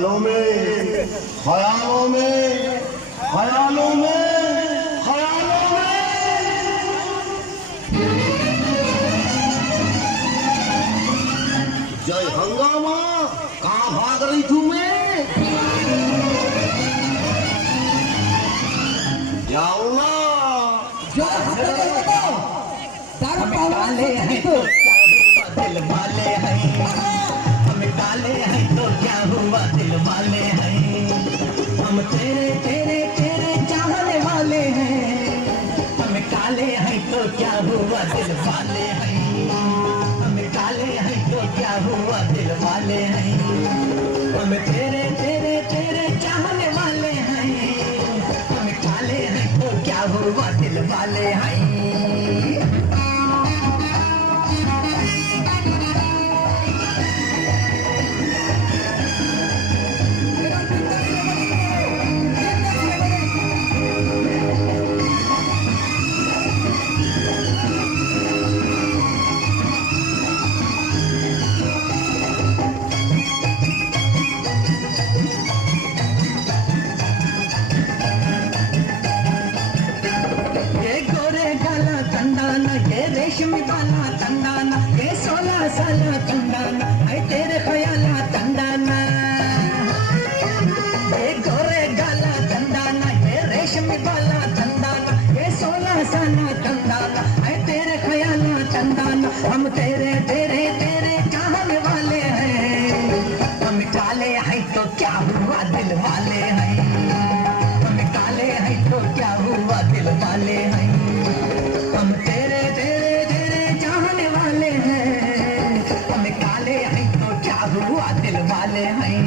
ख्यालों में ख्यालों में ख्यालों में ख्यालों में। जय हंगामा, कहाँ भाग रही थी मैं? जाऊंगा जो हम काले हैं तो दिल वाले हैं, हम काले हैं तो क्या हुआ दिल वाले हैं, हम तेरे तेरे तेरे चाहने वाले हैं, हम काले हैं तो क्या हुआ दिल वाले हैं, हम काले हैं तो क्या हुआ दिल वाले हैं, हम तेरे तेरे तेरे चाहने वाले हैं, हम काले हैं तो क्या हुआ दिल वाले हैं। रेशमी वाला तंदाना, ये 16 साल तंदाना, है तेरे ख्याला तंदाना, ये गोरे गाला तंदाना, ये रेशमी वाला तंदाना, ये 16 साल तंदाना, है तेरे ख्याला तंदाना, हम तेरे तेरे तेरे चाहने वाले हैं, हम काले हैं तो क्या हुआ दिल वाले हैं, हम काले हैं तो क्या हुआ दिल वाले हैं, हम तेरे तेरे तेरे चाहने वाले हैं, हम काले हैं तो क्या हुआ दिल वाले हैं।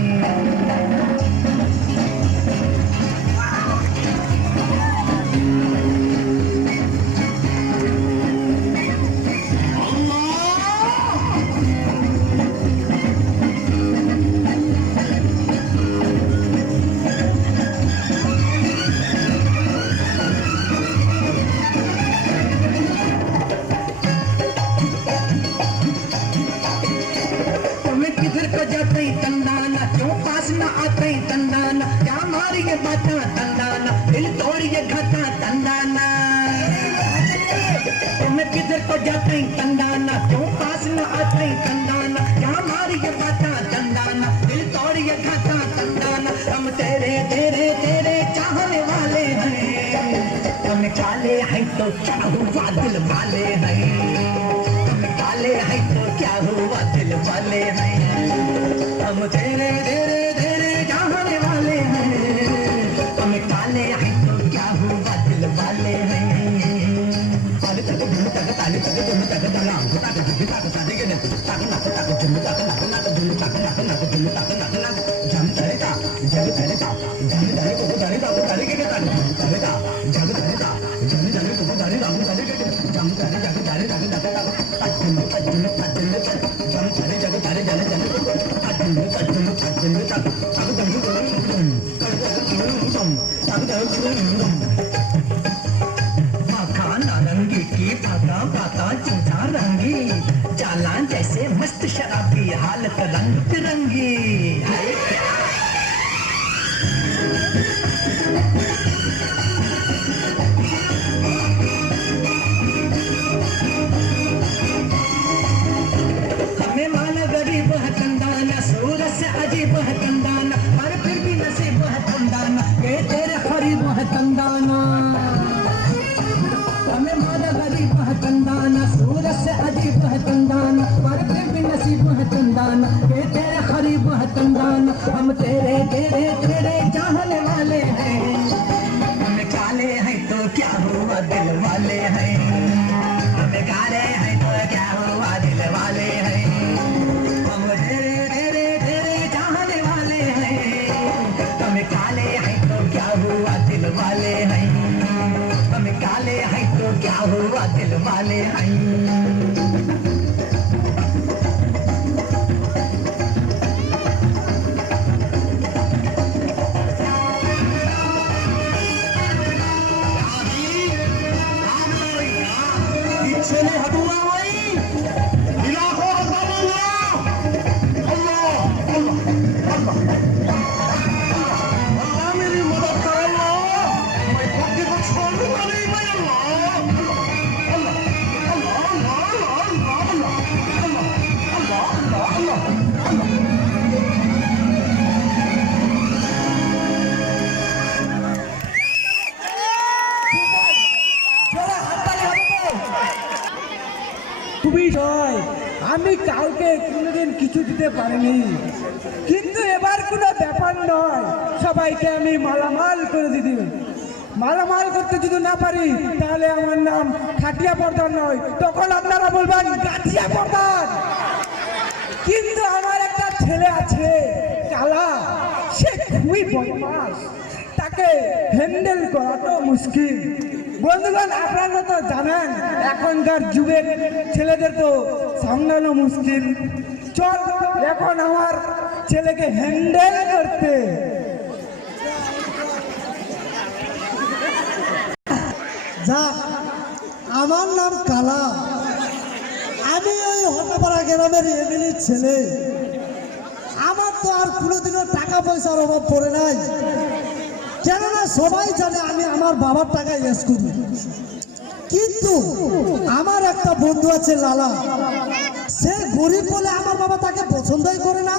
जाते तंदाना, क्यों पास न आते तंदाना, क्या मारिए बाता तंदाना, दिल तोड़िए घाटा तंदाना, तुम्हें किधर को जाते तंदाना, क्यों पास न आते तंदाना, क्या मारिए बाता तंदाना, दिल तोड़िए घाटा तंदाना, हम तेरे तेरे तेरे चाहने वाले हैं, हम काले हैं तो क्या हुआ दिल वाले हैं, हम काले हैं तो क्या हुआ दिल वाले हैं, हम तेरे तेरे तेरे चाहने वाले हैं, हम काले हैं तो क्या हुआ दिल वाले हैं। ताले तक झुम तक ताले तक झुम तक ताला तक झुम तक सादे के तक तक झुम तक नाक झुम तक नाक झुम तक नाक झम ताले ता जग ताले ता झम ताले को ताले ता ताले के ताले ताले ता जग ताले ता झम ताले को ताले ता ताले के झम ताले जग ताले ताले ताले झुम तक झम ताले जग ताले ताले नारंगी की पाता पाता चूचा रंगी, चालान जैसे मस्त शराबी, हालत रंग बिरंगी, हमें माना गरीब है तंदाना, सूरत से अजीब है तंदाना, पर फिर भी नसीब है तंदाना, ये तेरे करीब है तंदाना, हमें माना गरीब है तंदाना, सूरत से अजीब है तंदाना, पर फिर भी नसीब है तंदाना, ये तेरे करीब है तंदाना, हम तेरे तेरे तेरे चाहने वाले हैं, हम काले हैं तो क्या हुआ दिल वाले हैं, हम काले हैं तो क्या हुआ दिल वाले हैं, हम तेरे तेरे तेरे चाहने वाले हैं, हम काले हैं तो क्या हुआ दिल वाले हैं, हम काले हैं तो क्या हुआ दिल वाले हैं। पीछे हटूंगा वही इलाकों का अल्लाह अल्लाह अल्लाह দিতে পারিনি, কিন্তু এবার কোনো ব্যাপার নয়, সবাইকে আমি মালামাল করে দিদি। মালামাল করতে যদি না পারি তাহলে আমার নাম খাটিয়া পর্দার নয়, তখন আপনারা বলবেন গাঠিয়া পর্দার। কিন্তু আমার একটা ছেলে আছে কালা, সে খুবই বদমাস, তাকে হ্যান্ডেল করাটা মুশকিল। বন্ধুগণ, আপনারা তো জানেন এখনকার যুগের ছেলেদের তো সামলানো মুশকিল। চল এখন আমার ছেলেকে হ্যান্ডেল করতে। যাক, আমার নাম কালা, আমি ওই হটাপাড়া গ্রামের এমএলএর ছেলে। আমার তো আর কোনোদিনও টাকা পয়সার অভাব পড়ে নাই, কেননা সবাই জানে আমি আমার বাবার টাকা ইউজ করি। কিন্তু আমার একটা বন্ধু আছে লালা, সে গরিব বলে আমার বাবা তাকে পছন্দই করে না।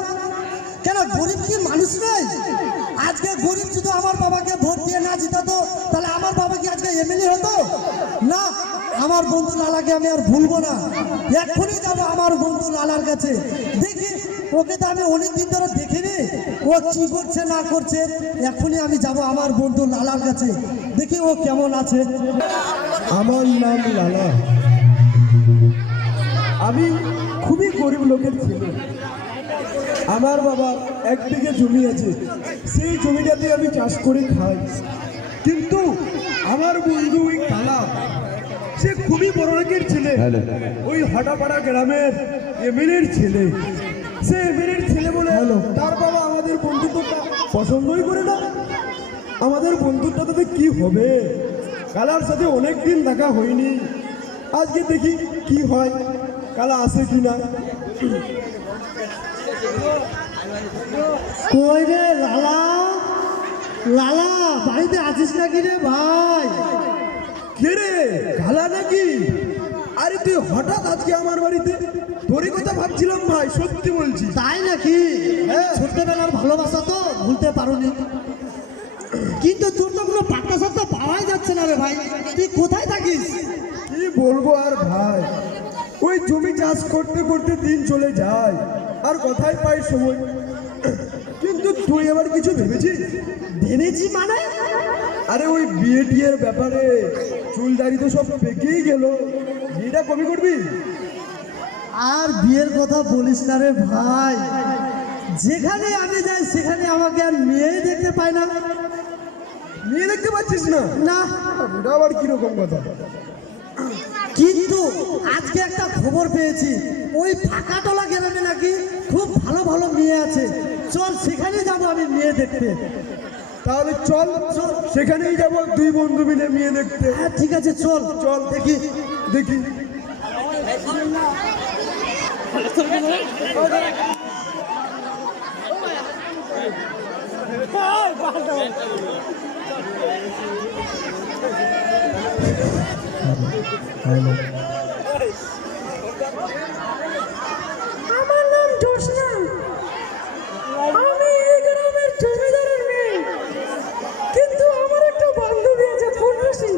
কেন, গরিব কি মানুষ নয়? আজকে গরিব যদি আমার বাবাকে ভোট দিয়ে না জিতাতো তাহলে আমার বাবা কি আজকে এমএলএ হতো না? আমার বন্ধু লালাকে আমি আর ভুলবো না, এক্ষুনি যাবো আমার বন্ধু লালার কাছে। দেখি, ওকে তো আমি অনেকদিন ধরে দেখিনি, ও কি করছে না করছে। এক্ষুনি আমি যাব আমার বন্ধু লালার কাছে, দেখি ও কেমন আছে। আমার নাম লালা, আমি খুবই গরিব লোকের ছেলে। আমার বাবা এক বিঘে জমি আছে, সেই জমিটাতে আমি চাষ করে খাই। কিন্তু আমার বন্ধু ওই কালা, সে খুবই বড় লোকের ছেলে, ওই হটাপাড়া গ্রামের এমএলএর ছেলে। সে এমএলএর ছেলে বলে তার বাবা আমাদের বন্ধুত্বটা পছন্দই করে না। আমাদের বন্ধুত্বটা তাতে কি হবে? কালার সাথে অনেক দিন দেখা হয়নি, আজকে দেখি কি হয়, কালা আসে কি না। কই রে লালা, লালা বাড়িতে আছিস নাকি রে ভাই? কে রে, কালা নাকি? আরে তুই হঠাৎ আজকে আমার বাড়িতে? তোরই কথা ভাবছিলাম ভাই, সত্যি বলছি। তাই নাকি? ছোটবেলার ভালোবাসা তো ভুলতে পারোনি, কিন্তু তোর তো কোনো পাক্কা সত্য পাওয়াই যাচ্ছে না রে ভাই। তুই কোথায় থাকিস? কি বলবো আর ভাই, ওই জমি চাষ করতে করতে দিন চলে যায়, আর কোথায় পাই সময়। কিন্তু তুই এবার কিছু ভেবেছিস? ভেবেছি মানে? আরে ওই বিয়ে টিয়ের ব্যাপারে চুল দাড়ি তো সব পেকেই গেল, বিয়েটা কবে করবি? আর বিয়ের কথা বলিস না রে ভাই, যেখানে আমি যাই সেখানে আমাকে আর মেয়েই দেখতে পাই না। মেয়ে দেখতে পাচ্ছিস না? না। এটা আবার কিরকম কথা? কিন্তু আজকে একটা খবর পেয়েছি, ওই ফাঁকাতলা গ্রামে নাকি খুব ভালো ভালো মেয়ে আছে। চল সেখানে যাবো আমি মেয়ে দেখতে। তাহলে চল, সেখানেই যাবো দুই বন্ধু মিলে মেয়ে দেখতে। হ্যাঁ ঠিক আছে, চল চল দেখি। দেখি। আমার নাম জোসনা, আমি এই গ্রামের জমিদারের মেয়ে। কিন্তু আমার একটা বান্ধবী আছে ফুলরসি,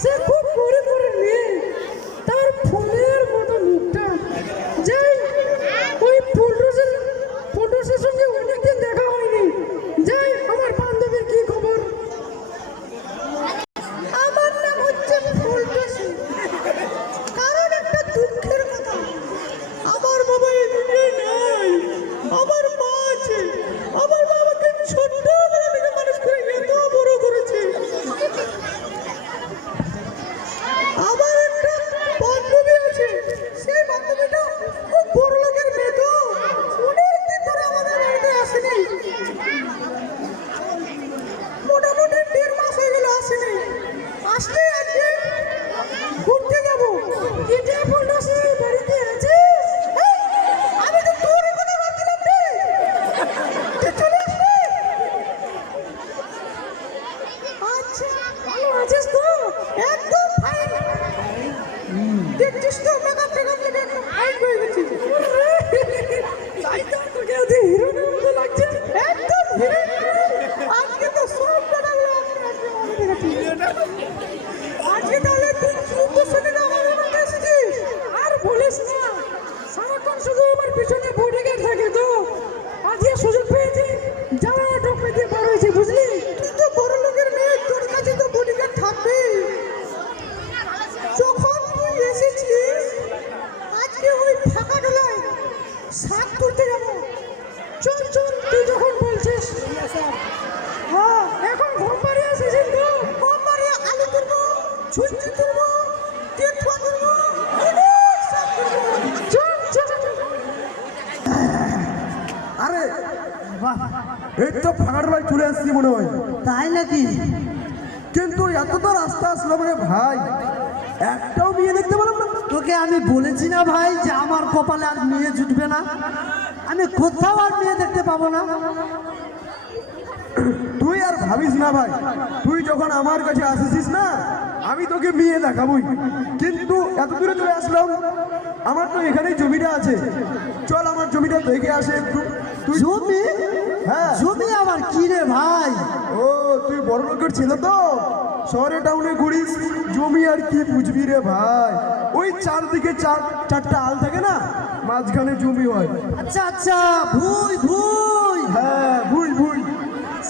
সে খুব গরিব করে মেয়ে, তার ফুলের মতো মুখটা। যাই, ওই ফুলরসির সঙ্গে অনেকদিন দেখা হয়নি। যাই, আমার বান্ধবীর কি খবর? আমার নাম হচ্ছে ফুলরসি। চল চল তুই যখন বলছিস। হ্যাঁ এখন ঘুম পাড়িয়ে এসেছেন তো? ঘুম পাড়িয়ে আলু তুলবো, ছুঁচি তুলবো, তেঁতুয়া তুলবো, সব তুলবো। চল চল। আরে বাহ, এই তো ফাঁকার ভাই চলে আসছি মনে হয়। তাই নাকি? কিন্তু এত তো রাস্তা আসলো মানে ভাই একটাও বিয়ে দেখতে পেলাম না। তোকে আমি বলেছি না ভাই যে আমার কপালে আর মেয়ে জুটবে না, আমি কোথাও আর মেয়ে দেখতে পাবো না। তুই আর ভাবিস না ভাই, তুই যখন আমার কাছে আসিস না আমি তোকে বিয়ে দেখাবই। কিন্তু এত দূরে চলে আসলাম, আমার তো এখানেই জমিটা আছে, চল আমার জমিটা দেখে আসে একটু। তুই জমি? হ্যাঁ জমি আবার কি রে ভাই? ও তুই বড় লোকের ছেলে তো, শহরে টাউনে ঘুরিস, জমি আর কি বুঝবি রে ভাই। ওই চারদিকে চারটা আল থাকে না, মাঝখানে জমি হয়। আচ্ছা আচ্ছা, ভুই ভুই, হ্যাঁ ভুই ভুই,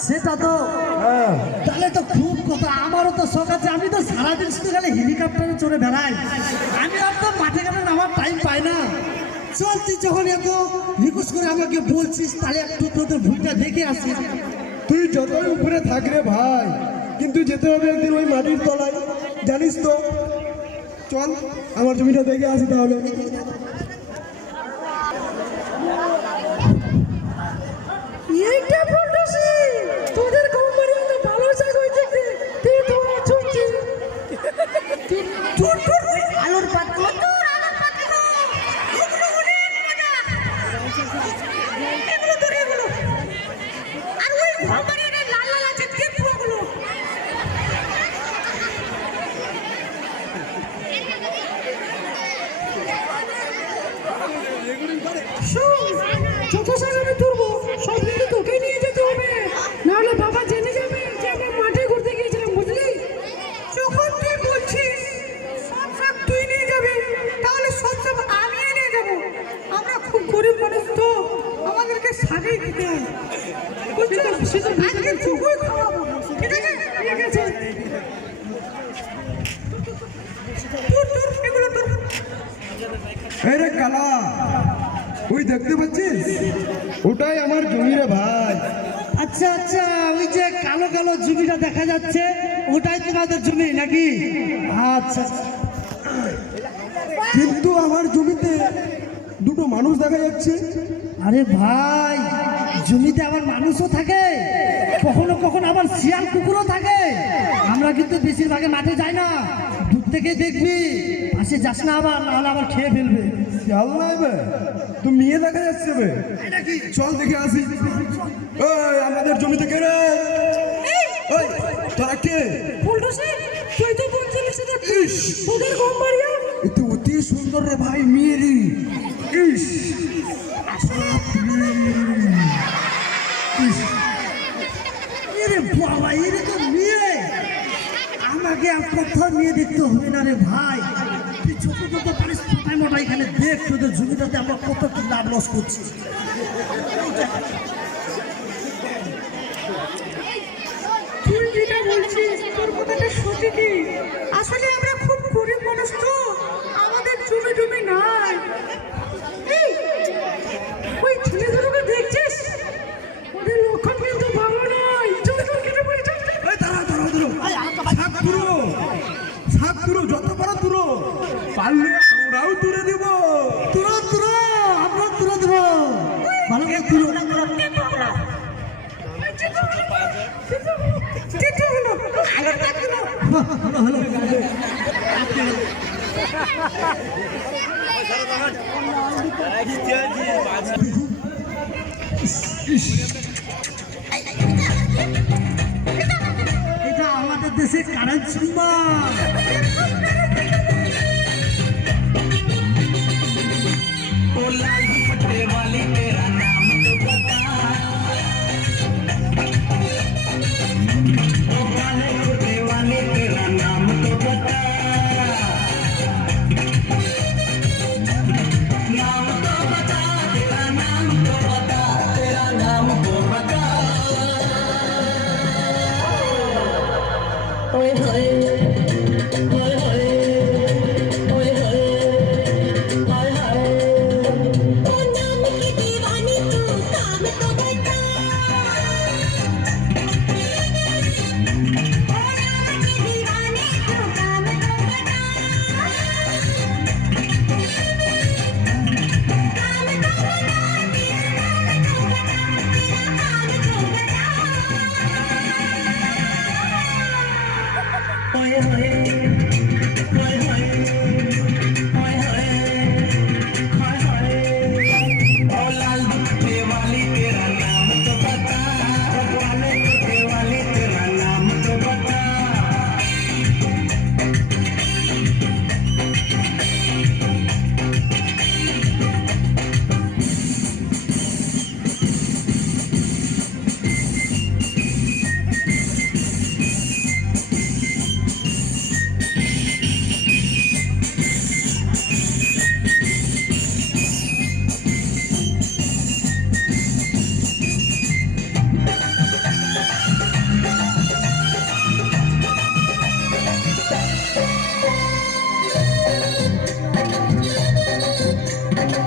সেটা তো। হ্যাঁ তাহলে তো খুব কথা, আমারও তো শখ আছে। আমি তো সারাদিন শুধু খালি হেলিকপ্টারে চড়ে বেড়াই, আমি আর তো মাঠে ঘাটে নামার টাইম পাই না। চল তুই যখন এত রিকোয়েস্ট করে আমাকে বলছিস, তাহলে একটু তোদের ভুলটা দেখে আসি। তুই যতই উপরে থাক রে ভাই, কিন্তু যেতে হবে একদিন ওই মাটির তলায়, জানিস তো। চল আমার জমিটা দেখে আসি তাহলে। এইটা বলতেছি তোদের ঘুম পাড়িয়ে তো ভালো জাগ হয়েছে রে। তুই তো ছুটছি টুর টুর আলুর পাতলো, টুর আলুর পাতলো, এগুলো অনেক মজা। এগুলো তোর এগুলো, আর ওই ঘর বাড়িয়ে লাল লাল আছে তেঁতুয়াগুলো। শোন, যত শাক আমি তুলবো সব কিন্তু তোকে নিয়ে যেতে হবে, নাহলে বাবা জেনে যাবে যে আমরা মাঠে ঘুরতে গিয়েছিলাম, বুঝলি? যখন তুই বলছিস সব শাক তুই নিয়ে যাবি, তাহলে সব শাক আমি নিয়ে যাবো। আমরা খুব গরিব মানুষ তো, আমাদেরকে শাকই দিতে হয়। বুঝছিস? আজকে তোকেই খাওয়াবো, ঠিক আছে? ঠিক আছে। টুর টুর এগুলো টুর। এই রে কালা, ওই দেখতে পাচ্ছিস, ওটাই আমার জমি রে ভাই। আচ্ছা আচ্ছা, ওই যে কালো কালো জমিটা দেখা যাচ্ছে, ওটাই তোমাদের জমি নাকি? আচ্ছা, কিন্তু আমার জমিতে দুটো মানুষ দেখা যাচ্ছে। আরে ভাই, জমিতে আবার মানুষও থাকে, কখনো কখনো আবার শিয়াল কুকুরও থাকে। আমরা কিন্তু বেশিরভাগে মাঠে যাই না, দূর থেকে দেখবি, পাশে যাস না আবার, নাহলে আবার খেয়ে ফেলবে। খেয়াল নাই বে, তো মেয়ে দেখা যাচ্ছে বে, চল দেখে আসি। ওই আমাদের জমি থেকে রে, ওই তোরা কে? বলতেছি তুই তো বলছিলিস যে তোদের ঘুম পাড়িয়ে এ তো অতি সুন্দর রে ভাই মেয়েরি। ইস এরে বাবা, এরে তো মেয়ে, আমাকে আর কোথাও মেয়ে দেখতে হবে না রে ভাই। তুই ছোট ছোট পারিস মোটাই মোটা, এখানে দেখ তোদের জমিটাতে আমরা কত কি লাভ লস করছি। তুই যেটা বলছিস তোর কথাটা সত্যি কি? আসলে আমরা খুব গরিব মানুষ তো, আমাদের জমি টমি নাই। এই, ওই ছেলে দুটোকে দেখছিস? ওদের লক্ষণ কিন্তু ভালো নয়। চল চল কেটে পড়ি, চল চল। এই দাঁড়া দাঁড়া দাঁড়া, শাক তুলো, শাক তুলো, যত পারো তুলো, পারলে আমরাও তুলে দিব। তুলো তুলো, আমরা তুলে দেবো, ভালো করে তুলো। হলো হলো, এটা আমাদের দেশে কারেন্ট সম্মান।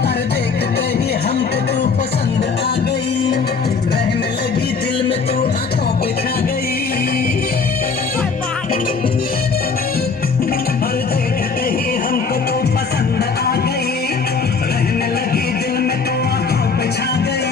अरे देखते ही हमको तू पसंद आ गई, रहने लगी दिल में तू आंखों पे छा गई। अरे देखते ही हमको तू पसंद आ गई, रहने लगी दिल में तू आंखों पे छा गई।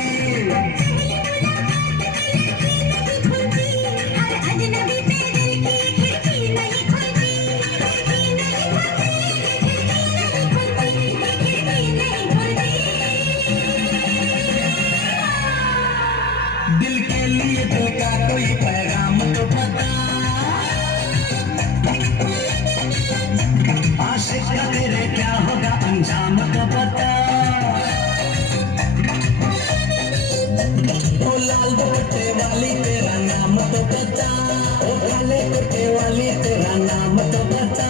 दिल के लिए दिल का कोई पैगाम तो बता, आशिक का तेरे क्या होगा अंजाम तो बता। ओ लाल दुपट्टे वाली तेरा नाम तो बता, ओ काले कुर्ते वाली तेरा नाम तो बता।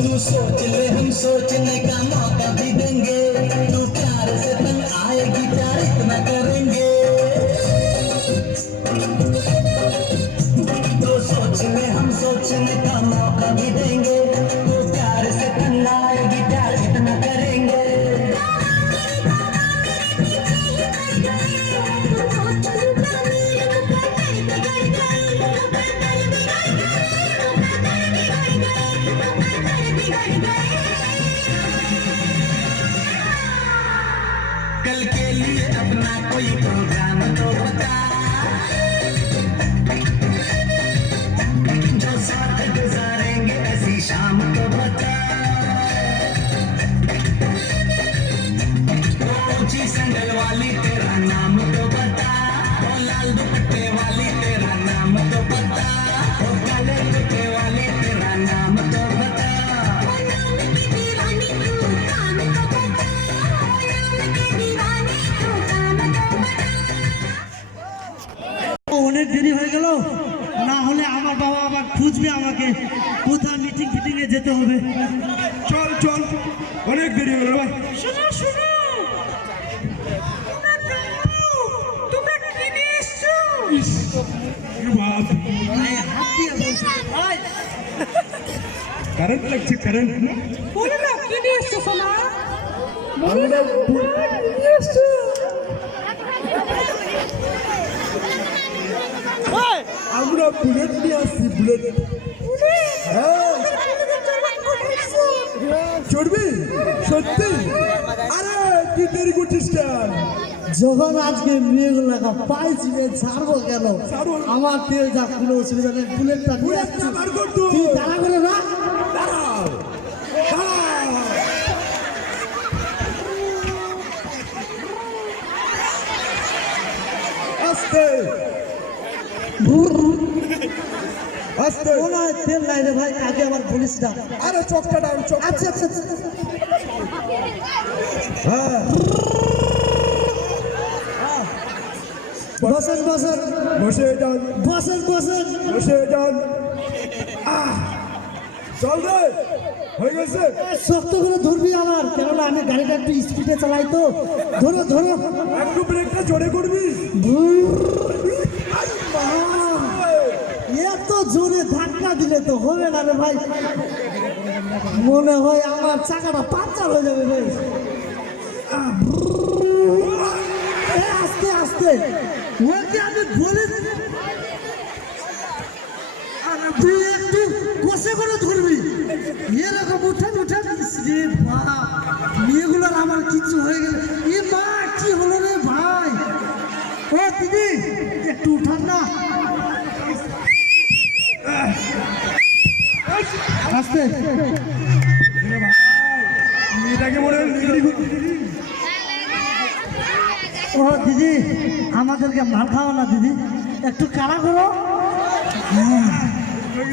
तू सोच ले हम सोचने का मौका भी देंगे, तू प्यार से तंग आएगी प्यार इतना करेंगे। तो सोच ले हम सोचने का मौका भी देंगे, तू प्यार से तंग आएगी प्यार इतना करेंगे। कल के लिए अपना कोई प्रोग्राम तो बता, जो साथ गुजारेंगे ऐसी शाम तो बता। ऊंची संगल वाली तेरा नाम तो बता, ओ लाल दुपट्टे वाली तेरा नाम तो बता, ओ काले कुर्ते वाली तेरा नाम तो बता। অনেক দেরি হয়ে গেল, না হলে আমার বাবা আবার খুঁজবে আমাকে, কোথাও মিটিং ফিটিং এ যেতে হবে। চল চল, অনেক দেরি হলো ভাই। শোনো শোনো, তোমরা কি নিয়ে এসছো? বাপ, হাত দিয়ে বলছি, ভাই কারেন্ট লাগছে, কারেন্ট। বলো না কি নিয়ে এসছো সোনা? আমরা বুলেট নিয়ে আসছি, বুলেট। হ্যাঁ চড়বি সত্যি? আরে কি দেরি করছিস কেন? যখন আজকে মেয়েগুলোকে পাইছি ছাড়বো কেন? ছাড়বো। আমার তেল যা কোনো অসুবিধা নেই, বুলেটটা নিয়ে বুলেটটা আসছি। বার কর তুই। তুই তাড়া করে না। দাঁড়াও, দাঁড়াও। আস্তে আস্তে। মনে হয় তেল নাই রে ভাই, আগে আবার বলিস না। আরে চোখটা ডাউন, চোখ। আচ্ছা আচ্ছা আচ্ছা। হ্যাঁ, বসেন বসেন বসে যান, বসেন বসেন। বসে যান। চল রে, হয়ে গেছে। শক্ত করে ধরবি আমার, কেননা আমি গাড়িটা একটু স্পিডে চালাই তো। ধরো ধরো। একটু ব্রেকটা জোরে করবি। এত জোরে ধাক্কা দিলে তো হবে না রে ভাই, মনে হয় আমার চাকাটা পাঞ্চার হয়ে যাবে ভাই। আস্তে আস্তে ওকে আমি বলে তুই একটু কষে করে ধরবি, এরকম উঠান উঠান। রে বাবা, মেয়েগুলোর আমার কিছু হয়ে গেল। এ মা, কি হলো রে ভাই? ও দিদি, একটু উঠান না। আস্তে। মেয়েটাকে মনে হয় ও দিদি, আমাদেরকে মার খাওয়া না দিদি, একটু কারা করো।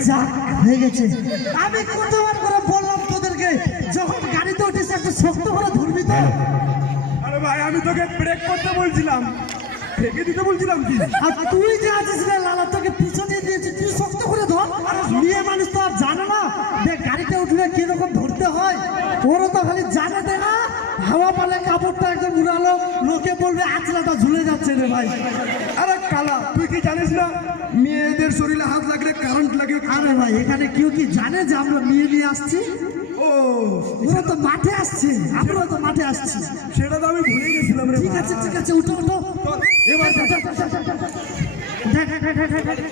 যাক, হয়ে গেছে। আমি কতবার করে বললাম তোদেরকে, যখন গাড়িতে উঠেছে একটু শক্ত করে ধরবি তো। আরে ভাই, আমি তোকে ব্রেক করতে বলছিলাম, ফেঁকে দিতে বলছিলাম কি? আর তুই যে আছিস রে লালা, তোকে পিছনে দিয়েছি, তুই শক্ত করে ধর। মেয়ে মানুষ তো আর জানে না যে গাড়িতে উঠলে কিরকম ধরতে হয়। ওরা তো খালি জানে দে না, হাওয়া পালে কাপড়টা একদম উড়ালো, লোকে বলবে আঁচলাটা ঝুলে যাচ্ছে রে ভাই। আরে কালা, তুই কি জানিস না মেয়েদের শরীরে হাত লাগলে কারেন্ট লাগে? আরে ভাই, এখানে কেউ কি জানে যে আমরা মেয়ে নিয়ে আসছি? ও, ওরা তো মাঠে আসছে, আমরা তো মাঠে আসছি। সেটা তো আমি ভুলে গেছিলাম রে ঠিক ভাই। আছে ঠিক আছে, উঠো উঠো। এবার দেখ, দেখ, দেখ, দেখ, দেখ, দেখ, দেখ।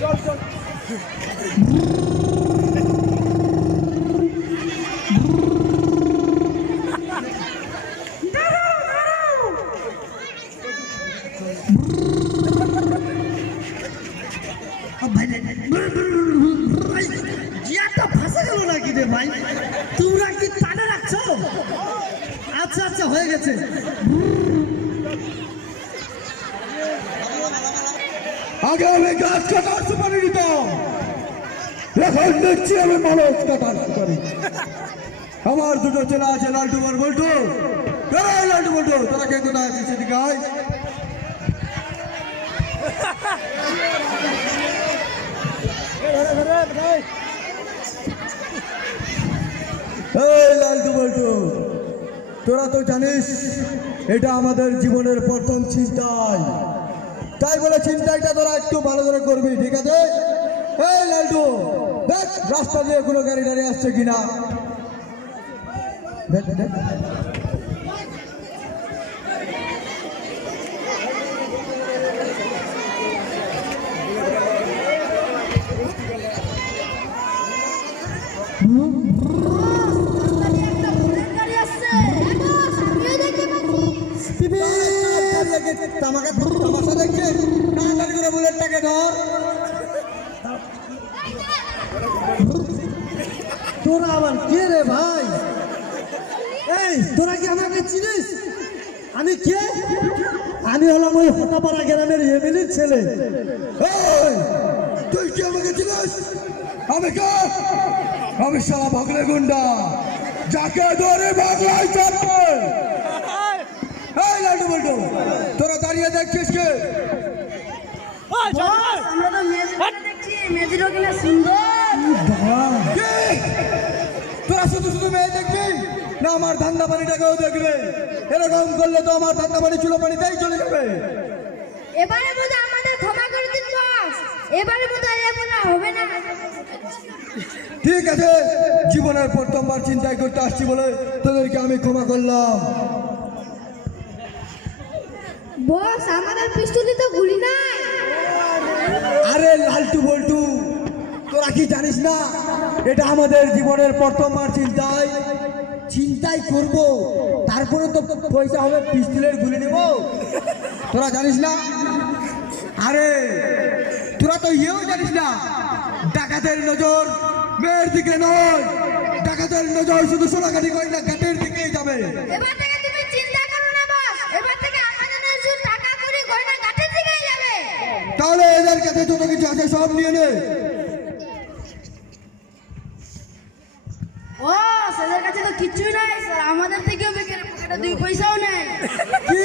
চল চল। ভাই, ভাই, গিয়ারটা ফাঁসে গেল নাকি রে ভাই? তোমরা কি টানে রাখছো? আচ্ছা আচ্ছা, হয়ে গেছে। আগে আমি গাছ কাটার সুপারি দিতাম, এখন দেখছি আমি মানুষ কাটার সুপারি। আমার দুটো ছেলে আছে, লালটু আর বল্টু। এই লালটু বল্টু, তোরা কে কোথায় আছিস? এদিকে আয়। এই লালটু বল্টু, তোরা তো জানিস এটা আমাদের জীবনের প্রথম ছিনতাই, তাই বলে ছিনতাইটা তোরা একটু ভালো করে করবি, ঠিক আছে? এই লালটু, দেখ রাস্তা দিয়ে কোনো গাড়ি টাড়ি আসছে কিনা, দেখ দেখ। তামাশা দেখছে, তাড়াতাড়ি করে বুলেটটাকে ধর। তোরা আবার কে রে ভাই? এই, তোরা কি আমাকে চিনিস? আমি কে? আমি হলাম ওই হতাপাড়া গ্রামের এমএলএর ছেলে। এই, তুই কি আমাকে চিনিস? আমি কে? আমি শালা ভাগলে গুন্ডা, যাকে ধরে ভাগলাই চাপে। এই লালটু বল্টু, তোরা দাঁড়িয়ে দেখছিস কে? আমরা তো মেয়েদের দেখছি, মেয়েদেরও কিনা সুন্দর। কে? তোরা শুধু শুধু মেয়ে দেখবি না আমার ধান্দা পানিটাকেও দেখবে? এরকম করলে তো আমার ধান্দা পানি চুলো পানিতেই চলে যাবে। এবারে মতো আমাদের ক্ষমা করে দিন বস, এবারে মতো আর এমন আর হবে না। ঠিক আছে, জীবনের প্রথমবার চিন্তাই করতে আসছি বলে তোদেরকে আমি ক্ষমা করলাম। বস, আমাদের পিস্তলে তো গুলি নাই। আরে লালটু বল্টু, তোরা কি জানিস না এটা আমাদের জীবনের প্রথমবার চিন্তাই, চিন্তাই করব, তারপরে তো পয়সা হবে পিস্তলের গুলি নেব। তোরা জানিস না? আরে তোরা তো ইয়েও জানিস না, ডাকাতের নজর মেয়ের দিকে নয়, ডাকাতের নজর শুধু সোনাকাটি করে না ঘাটের দিকেই যাবে। এবার থেকে তুমি চিন্তা করো না বস, এবার থেকে আমাদের নজর টাকা কড়ি গয়না ঘাটের দিকেই যাবে। তাহলে এদের কাছে যত কিছু আছে সব নিয়ে নে। ও সেদের কাছে তো কিছুই নাই স্যার, আমাদের থেকেও বেকার পকেটে 2 পয়সাও নেই। কি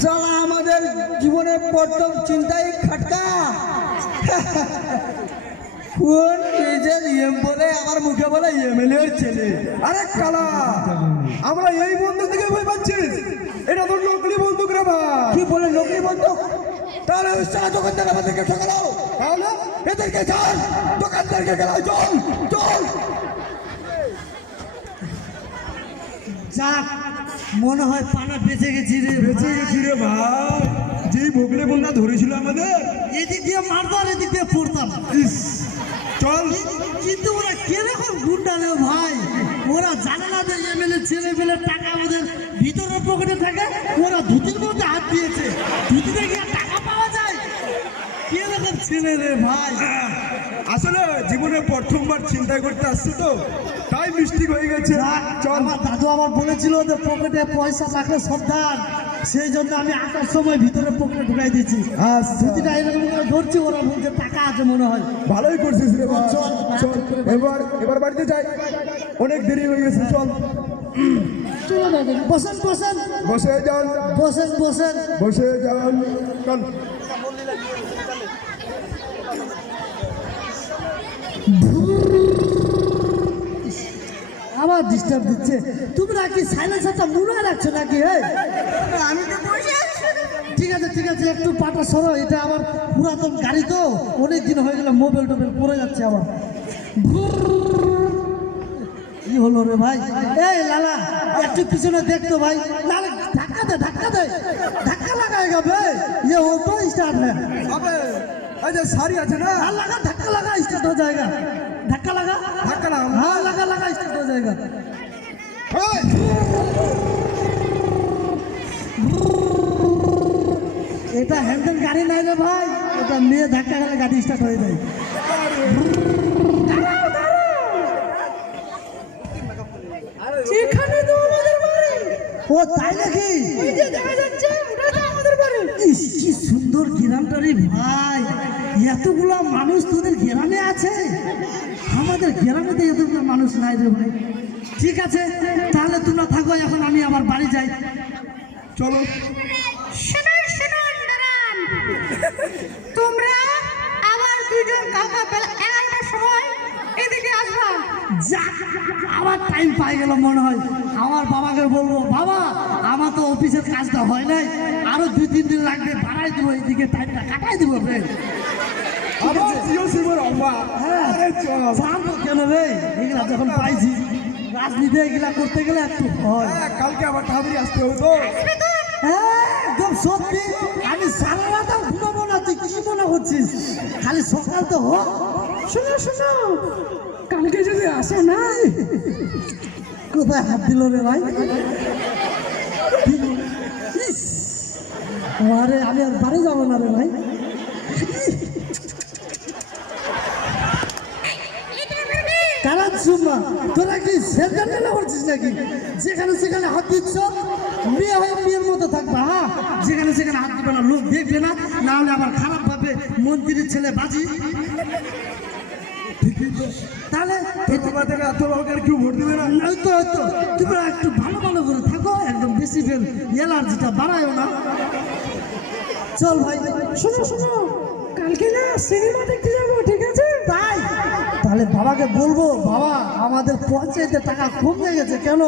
সালা আমাদের জীবনের প্রথম চিন্তাই খাটকা। কোন নিজের ইএম বলে আমার মুখে বলে এমএলএ এর ছেলে। আরে কালা, আমরা এই বন্দুক থেকে ভয় পাচ্ছিস? এটা তো নকলি বন্দুক রে ভাই। কি বলে নকলি বন্দুক? তাহলে ওই সারা দোকানদার আমাদেরকে ঠকালো। তাহলে এদেরকে ছাড়, দোকানদারকে গেলাম, চল চল। যাক, মনে হয় পানা বেঁচে গেছি রে। বেঁচে গেছি রে ভাই, যেই বগলে বন্যা ধরেছিল আমাদের। এদিক দিয়ে মারতো আর এদিক দিয়ে পড়তাম। ইস, চল। কিন্তু ওরা কিরকম গুন্ডা রে ভাই, ওরা জানে না যে এমএলএ ছেলে পেলে টাকা আমাদের ভিতরের পকেটে থাকে, ওরা ধুতির মধ্যে হাত দিয়েছে, ধুতিতে গিয়ে টাকা পাওয়া যায়। কিরকম ছেলে রে ভাই। আসলে জীবনে প্রথমবার চিন্তা করতে আসছে তো, তাই মিস্টেক হয়ে গেছে। চল। আমার দাদু আমার বলেছিল যে পকেটে পয়সা রাখলে সাবধান, সেই জন্য আমি আসার সময় ভিতরে পকেটে ঢুকাই দিয়েছি। আচ্ছা, ধুতিটা এরকম করে ধরছি, ওরা বলছে টাকা আছে মনে হয়। ভালোই করছিস রে ভাই। চল, চল এবার বাড়িতে যাই, অনেক দেরি হয়ে গেছে। চল বসেন বসেন বসে যান, বসেন বসেন। বসে যান, চল। আবার ডিস্টার্ব দিচ্ছে। তোমরা কি সাইলেন্সারটা মুড়ে রাখছো নাকি? আমি তো বসে আছি। ঠিক আছে ঠিক আছে, একটু পাটা সরো, এটা আমার পুরাতন গাড়ি তো, অনেক দিন হয়ে গেল, মোবাইল টোবেল পড়ে যাচ্ছে আমার। কি হলো রে ভাই? এই লালা, একটু পিছনে দেখতো ভাই। লালা ধাক্কা দে, ধাক্কা দে, ধাক্কা লাগাएगा ভাই, ये ऑटो स्टार्ट है। আবে এই যে সারি আছে না, हाँ लगा, धक्का लगा, स्टार्ट हो जाएगा। धक्का लगा, ধাক্কা না। हाँ लगा लगा, स्टार्ट हो जाएगा। এই, এটা হ্যান্ডেল গাড়ি নাই রে ভাই, এটা মেয়ে ধাক্কা গেলে গাড়ি স্টার্ট হয়ে যায়। এখানে তো আমাদের বাড়ি। ও তাই নাকি? এই যে দেখা যাচ্ছে, ওটা তো আমাদের বাড়ি। ইস, কি সুন্দর গ্রামটা রে ভাই, এতগুলো মানুষ তোদের গ্রামে আছে, আমাদের গ্রামে তো এতগুলো মানুষ নাই রে ভাই। ঠিক আছে, তাহলে তোমরা থাকো, এখন আমি আবার বাড়ি যাই। চলো। শুনুন শুনুন দাঁড়ান, তোমরা আবার দুজন কাকা বেলা 11টার সময় এদিকে আসবা। যাক, আবার টাইম পাই গেল মনে হয়। আমার বাবাকে বলবো, বাবা আমার তো অফিসের কাজটা হয় নাই, আরো 2-3 দিন লাগবে, বাড়াই দিব, এইদিকে টাইমটা কাটাই দিব রে। আবার জিও সিমের অফার। হ্যাঁ, আরে চল। জানবো কেন রে, এগুলা যখন পাইছি, রাজনীতি এগুলা করতে গেলে একটু হয়। হ্যাঁ, কালকে আবার তাড়াতাড়ি আসতে হতো। হ্যাঁ, একদম সত্যি, আমি সারা রাত আর ঘুমাবো না। তুই কি মনে করছিস? খালি সকাল তো হোক। শোনো শোনো, কালকে যদি আসো না, কোথায় হাত দিল রে ভাই? ইস, আরে আমি আর বাড়ি যাবো না রে ভাই। কারণ সুম্মা, তোরা কি সেলফ মেলা করছিস নাকি? যেখানে সেখানে হাত দিচ্ছ, মেয়ে হয়ে মেয়ের মতো থাকবা। হ্যাঁ, যেখানে সেখানে হাত দিবে না, লোক দেখবে না, না হলে আবার খারাপ ভাবে মন্ত্রীর ছেলে বাজি। তাহলে তোমার থেকে এত লোক আর কেউ ভোট দেবে না। হয়তো হয়তো তোমরা একটু ভালো ভালো করে থাকো, একদম বেশি ফেল এলার্জিটা বাড়ায়ও না। চল ভাই। শোনো শোনো, কালকে না সিনেমা দেখতে যাবো, ঠিক আছে? তাই তাহলে বাবাকে বলবো, বাবা আমাদের পঞ্চায়েতে টাকা কমে গেছে, কেন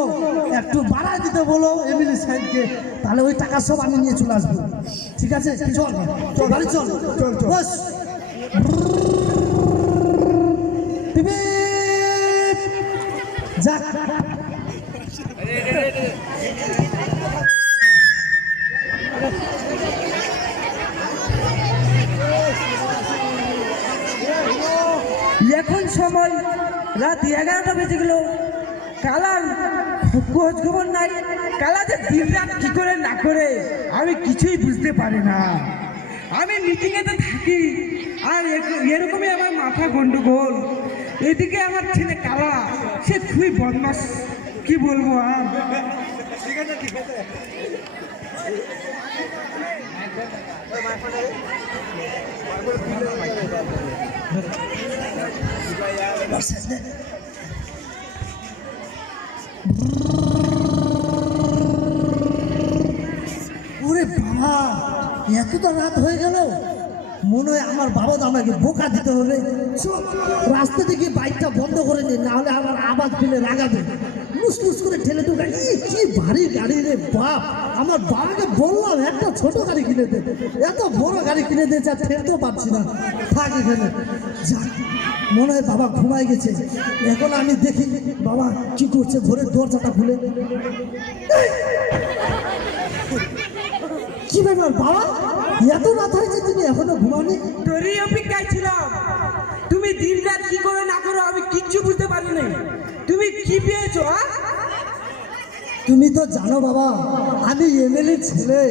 একটু বাড়ায় দিতে বলো এমএলএ সাহেবকে, তাহলে ওই টাকা সব আমি নিয়ে চলে আসবো। ঠিক আছে, চল চল বাড়ি চল। চল, চল। বস। যাক, এখন সময় রাত 11টা বেজে গেল। কালার খোঁজ খবর নাই, কালা যে দিন রাত কি করে না করে আমি কিছুই বুঝতে পারি না। আমি মিটিংয়েতে থাকি আর এরকমই আমার মাথা গন্ডগোল। এদিকে আমার ছেলে কালা, সে খুবই বদমাস, কি বলবো আর। ওরে বাবা, এতটা রাত হয়ে গেল, মনে হয় আমার বাবা তো আমাকে বোকা দিতে হবে। চল রাস্তা থেকে বাইকটা বন্ধ করে নি, নাহলে আমার আওয়াজ পেলে রাগাবে। লুস করে ঠেলে ঢুকাই, কি ভারী গাড়ি রে বাপ। আমার বাবাকে বললাম একটা ছোট গাড়ি কিনে দে, এত বড় গাড়ি কিনে দে, যা ঠেলতেও পারছি না। থাক এখানে, যাক মনে হয় বাবা ঘুমায় গেছে। এখন আমি দেখি বাবা কি করছে, ঘরের দরজাটা খুলে। কি ব্যাপার বাবা, এত রাত হয়েছে তুমি এখনো ঘুমাওনি? তোরই অপেক্ষায় ছিলাম। তুমি দিন রাত কি করে না করো আমি কিচ্ছু বুঝতে পারি না। তুমি কি পেয়েছো? তুমি তো জানো বাবা, আমি এমএলএর ছেলে,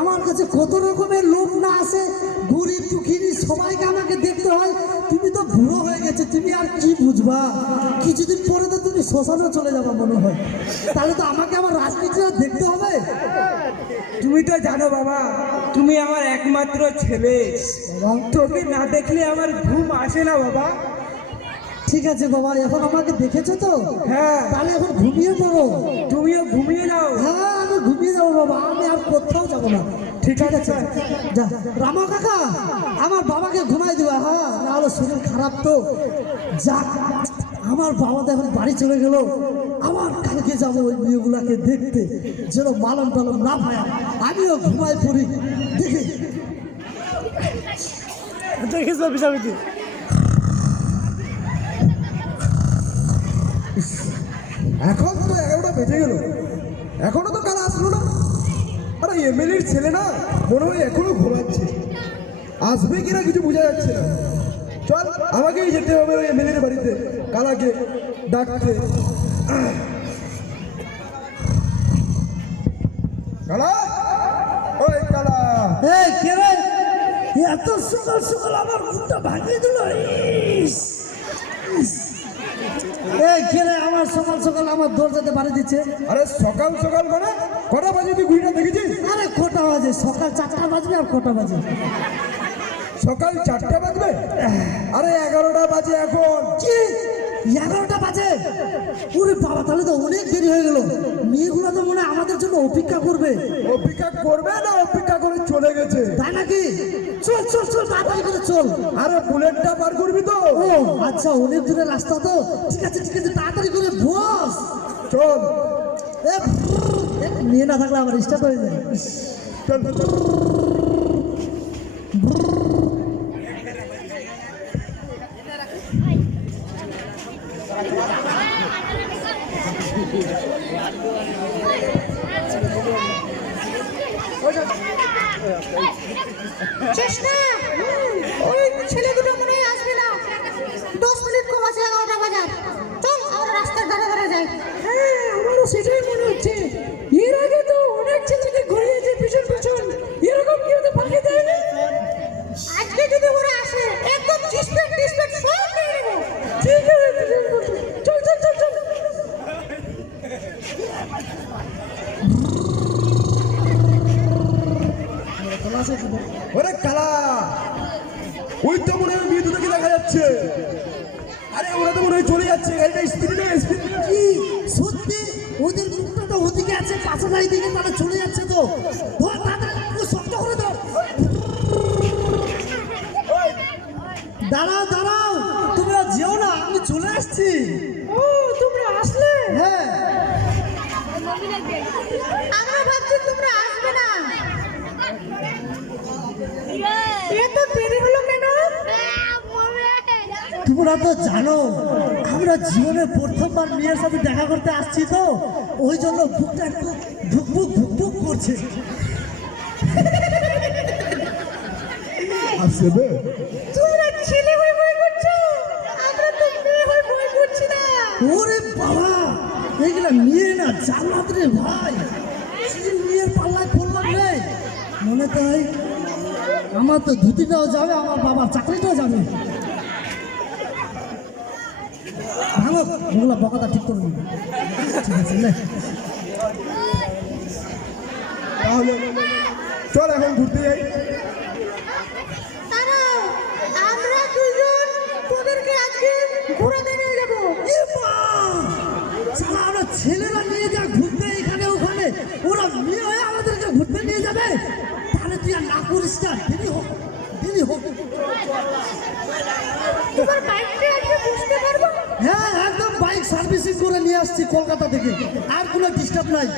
আমার কাছে কত রকমের লোক না আসে, গরিব দুঃখিনী সবাইকে আমাকে দেখতে হয়। তুমি তো বুড়ো হয়ে গেছে, তুমি আর কি বুঝবা? কিছুদিন পরে তো তুমি শ্মশানে চলে যাবা মনে হয়, তাহলে তো আমাকে আমার রাজনীতিও দেখতে হবে। তুমি তো জানো বাবা, তুমি আমার একমাত্র ছেলে। বাবা তোকে না দেখলে আমার ঘুম আসে না বাবা। ঠিক আছে বাবা, এখন আমাকে দেখেছো তো? হ্যাঁ। তাহলে এখন ঘুমিয়ে পড়ো। তুমিও ঘুমিয়ে নাও। হ্যাঁ আমি ঘুমিয়ে যাবো বাবা, আমি আর কোথাও যাবো না। ঠিক আছে যা। রামা কাকা, আমার বাবাকে ঘুমাই দিবা, হ্যাঁ নাহলে শরীর খারাপ তো। যা, আমার বাবা তো এখন বাড়ি চলে গেল। আবার কালকে যাবো ওই মেয়েগুলাকে দেখতে, যেন মালন টালন না পায়। আমিও ঘুমাই পড়ি, দেখি দেখিস বিচারপতি। এখন তো 11টা বেজে গেল, এখনো তো কাল আসলো না। আরে এমএলএর ছেলে না, মনে হয় এখনো ঘুমাচ্ছে। আসবে কিনা কিছু বোঝা যাচ্ছে না। চল আমাকেই যেতে হবে ওই এমএলএর বাড়িতে, কালাকে ডাকতে। কালা, ওই কালা। এই কে রে? এত সকাল সকাল আমার ঘুমটা ভাঙিয়ে দিল। এই কে রে আমার সকাল সকাল আমার দরজাতে বাড়ি দিচ্ছে? আরে সকাল সকাল মানে কটা বাজে তুই ঘুড়িটা দেখেছিস? আরে কটা বাজে? সকাল 4টা বাজবে আর কটা বাজে? সকাল 4টা বাজবে? আরে 11টা বাজে এখন। কি 11টা বাজে? ওরে বাবা, তাহলে তো অনেক দেরি হয়ে গেল। মেয়েগুলো তো মনে হয় আমাদের জন্য অপেক্ষা করবে। অপেক্ষা করবে না, অপেক্ষা করে চলে গেছে। তাই নাকি? চল চল চল, তাড়াতাড়ি করে চল। আরে বুলেটটা পার করবি তো? ও আচ্ছা, অনেক দূরের রাস্তা তো। ঠিক আছে তাড়াতাড়ি করে বস। চল মেয়ে না থাকলে আমার স্টার্ট হয়ে যায়। চল চল। চেষ্টা ওই ছেলে দুটো মনে হয় আসবে না। 10 মিনিট কম আছে 11টা বাজার। চল আমরা রাস্তার ধারে যাই। হ্যাঁ, আমারও সেটাই মনে হচ্ছে। এর আগে তো অনেক ছেলেকে ঘুরিয়েছে পিছন পিছন, এরকম কেউ তো ফাঁকি দেয়নি। আজকে যদি ওরা আসে একদম ডিসপেক্ট সব নিয়ে নেব। ঠিক আছে, চল চল চল চল। ওরে কালা, ওই তো মনে হয় মেয়ে দুটোকে দেখা যাচ্ছে। আরে ওরা তো মনে হয় চলে যাচ্ছে, গাড়িটা স্পিড নেই। কি সত্যি? ওদের মুখটা তো ওদিকে আছে, পাশে নাই দিকে, তাহলে চলে যাচ্ছে তো। ধর তাড়াতাড়ি, শক্ত করে ধর। দাঁড়াও, তোমরা যেও না, আমি চলে আসছি। ও, তোমরা আসলে? হ্যাঁ। আমরা ভাবছি তোমরা আসবে না। এত দেরি হলো কেন? তোমরা তো জানো আমরা জীবনে প্রথমবার মেয়ের সাথে দেখা করতে আসছি, তো ওই জন্য বুকটা একটু ভুকভুক করছে। আসবে? তোমরা ছেলে হয়ে ভয় করছো, আমরা তো মেয়ে হয়ে ভয় করছি না। ওরে বাবা, এগুলা নিয়ে না জান্নাত রে ভাই, সেই নিয়ে পাল্লায় পড়লাম রে। মনে তো হয় আমার তো ধুতিটাও যাবে, আমার বাবার চাকরিটাও যাবে। ভালো ওগুলা বকাটা ঠিক করবো, ঠিক আছে নে। তাহলে চল এখন ঘুরতে যাই। দাঁড়াও, আমরা দুজন তোদেরকে আজকে ঘুরাতে নিয়ে যাবো। এ মা! শালা আমরা ছেলেরা নিয়ে যা ঘুরতে এখানে ওখানে, ওরা মেয়ে হয়ে আমাদেরকে ঘুরতে নিয়ে যাবে? তাহলে তুই আর না করিস না, দেরি হোক দেরি হোক। তোমার বাইকটা আজকে বুঝতে পারবো? হ্যাঁ একদম বাইক সার্ভিসিং করে নিয়ে আসছি কলকাতা থেকে, আর কোনো ডিস্টার্ব নাই।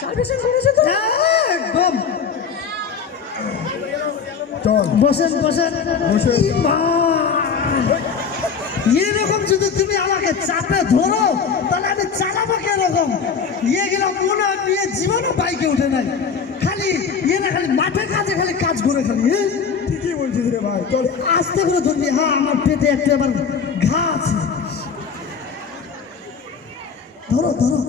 সার্ভিসিং করেছে তো? হ্যাঁ, একদম। চল বসেন বসেন। বসেন। ই মা! এরকম যদি তুমি আমাকে চাপে ধরো তাহলে আমি চালাবো কিরকম? এগুলো মনে হয় মেয়ে জীবনে বাইকে উঠে নাই, খালি না খালি মাঠে কাজে খালি কাজ করে খালি। ঠিকই বলছিস রে ভাই, চল। আস্তে করে ধরবি। হ্যাঁ আমার পেটে একটু আবার ঘা আছে, ধরো ধরো।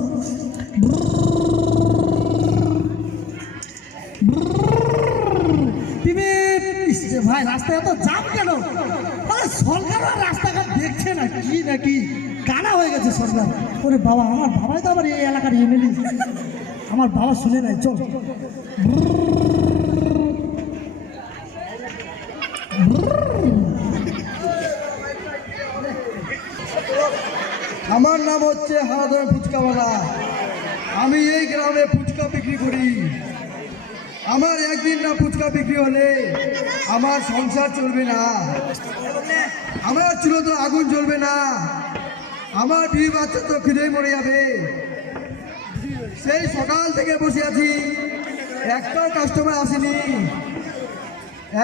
ভাই রাস্তায় এত জাম কেন? আরে সরকার আর রাস্তাঘাট দেখছে না কি নাকি কানা হয়ে গেছে সরকার। ওরে বাবা, আমার বাবাই তো আবার এই এলাকার এমএলএ, আমার বাবা শুনে নাই। চল। আমার নাম হচ্ছে হারাধন ফুচকাওয়ালা। আমি এই গ্রামে ফুচকা বিক্রি করি। আমার একদিন না ফুচকা বিক্রি হলে আমার সংসার চলবে না, আমার চুলো তো আগুন জ্বলবে না, আমার বিয়ে বাচ্চা তো খিদেই মরে যাবে। সেই সকাল থেকে বসে আছি, একটাও কাস্টমার আসেনি।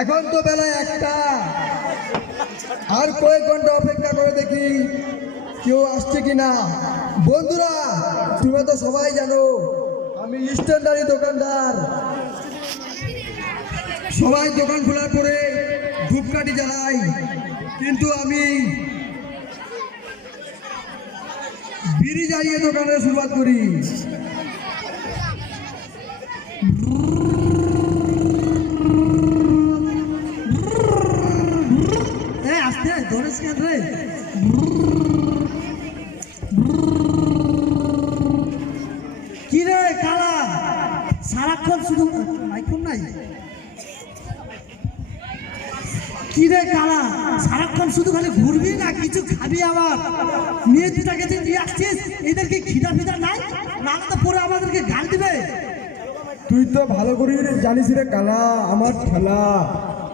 এখন তো বেলায় 1টা, আর কয়েক ঘন্টা অপেক্ষা করে দেখি কেউ আসছে কিনা। বন্ধুরা তুমি তো সবাই জানো আমি স্ট্যান্ডার্ডি দোকানদার। সবাই দোকান খোলার পরে ধূপকাঠি জ্বালাই, কিন্তু আমি বিড়ি জ্বালিয়ে দোকানের শুরুয়াত করি। আস্তে ধরেছ কেন রে? কি রে কালা, সারাক্ষণ শুধু মাইফোন নাই? কি রে কালা, সারাক্ষণ শুধু খালি ঘুরবি না কিছু খাবি? আবার মেয়ে দুটাকে যে নিয়ে আসছিস, এদেরকে খিদা ফিদা নাই? না তো পরে আমাদেরকে গাল দিবে। তুই তো ভালো করে জানিস রে কালা, আমার ঠেলা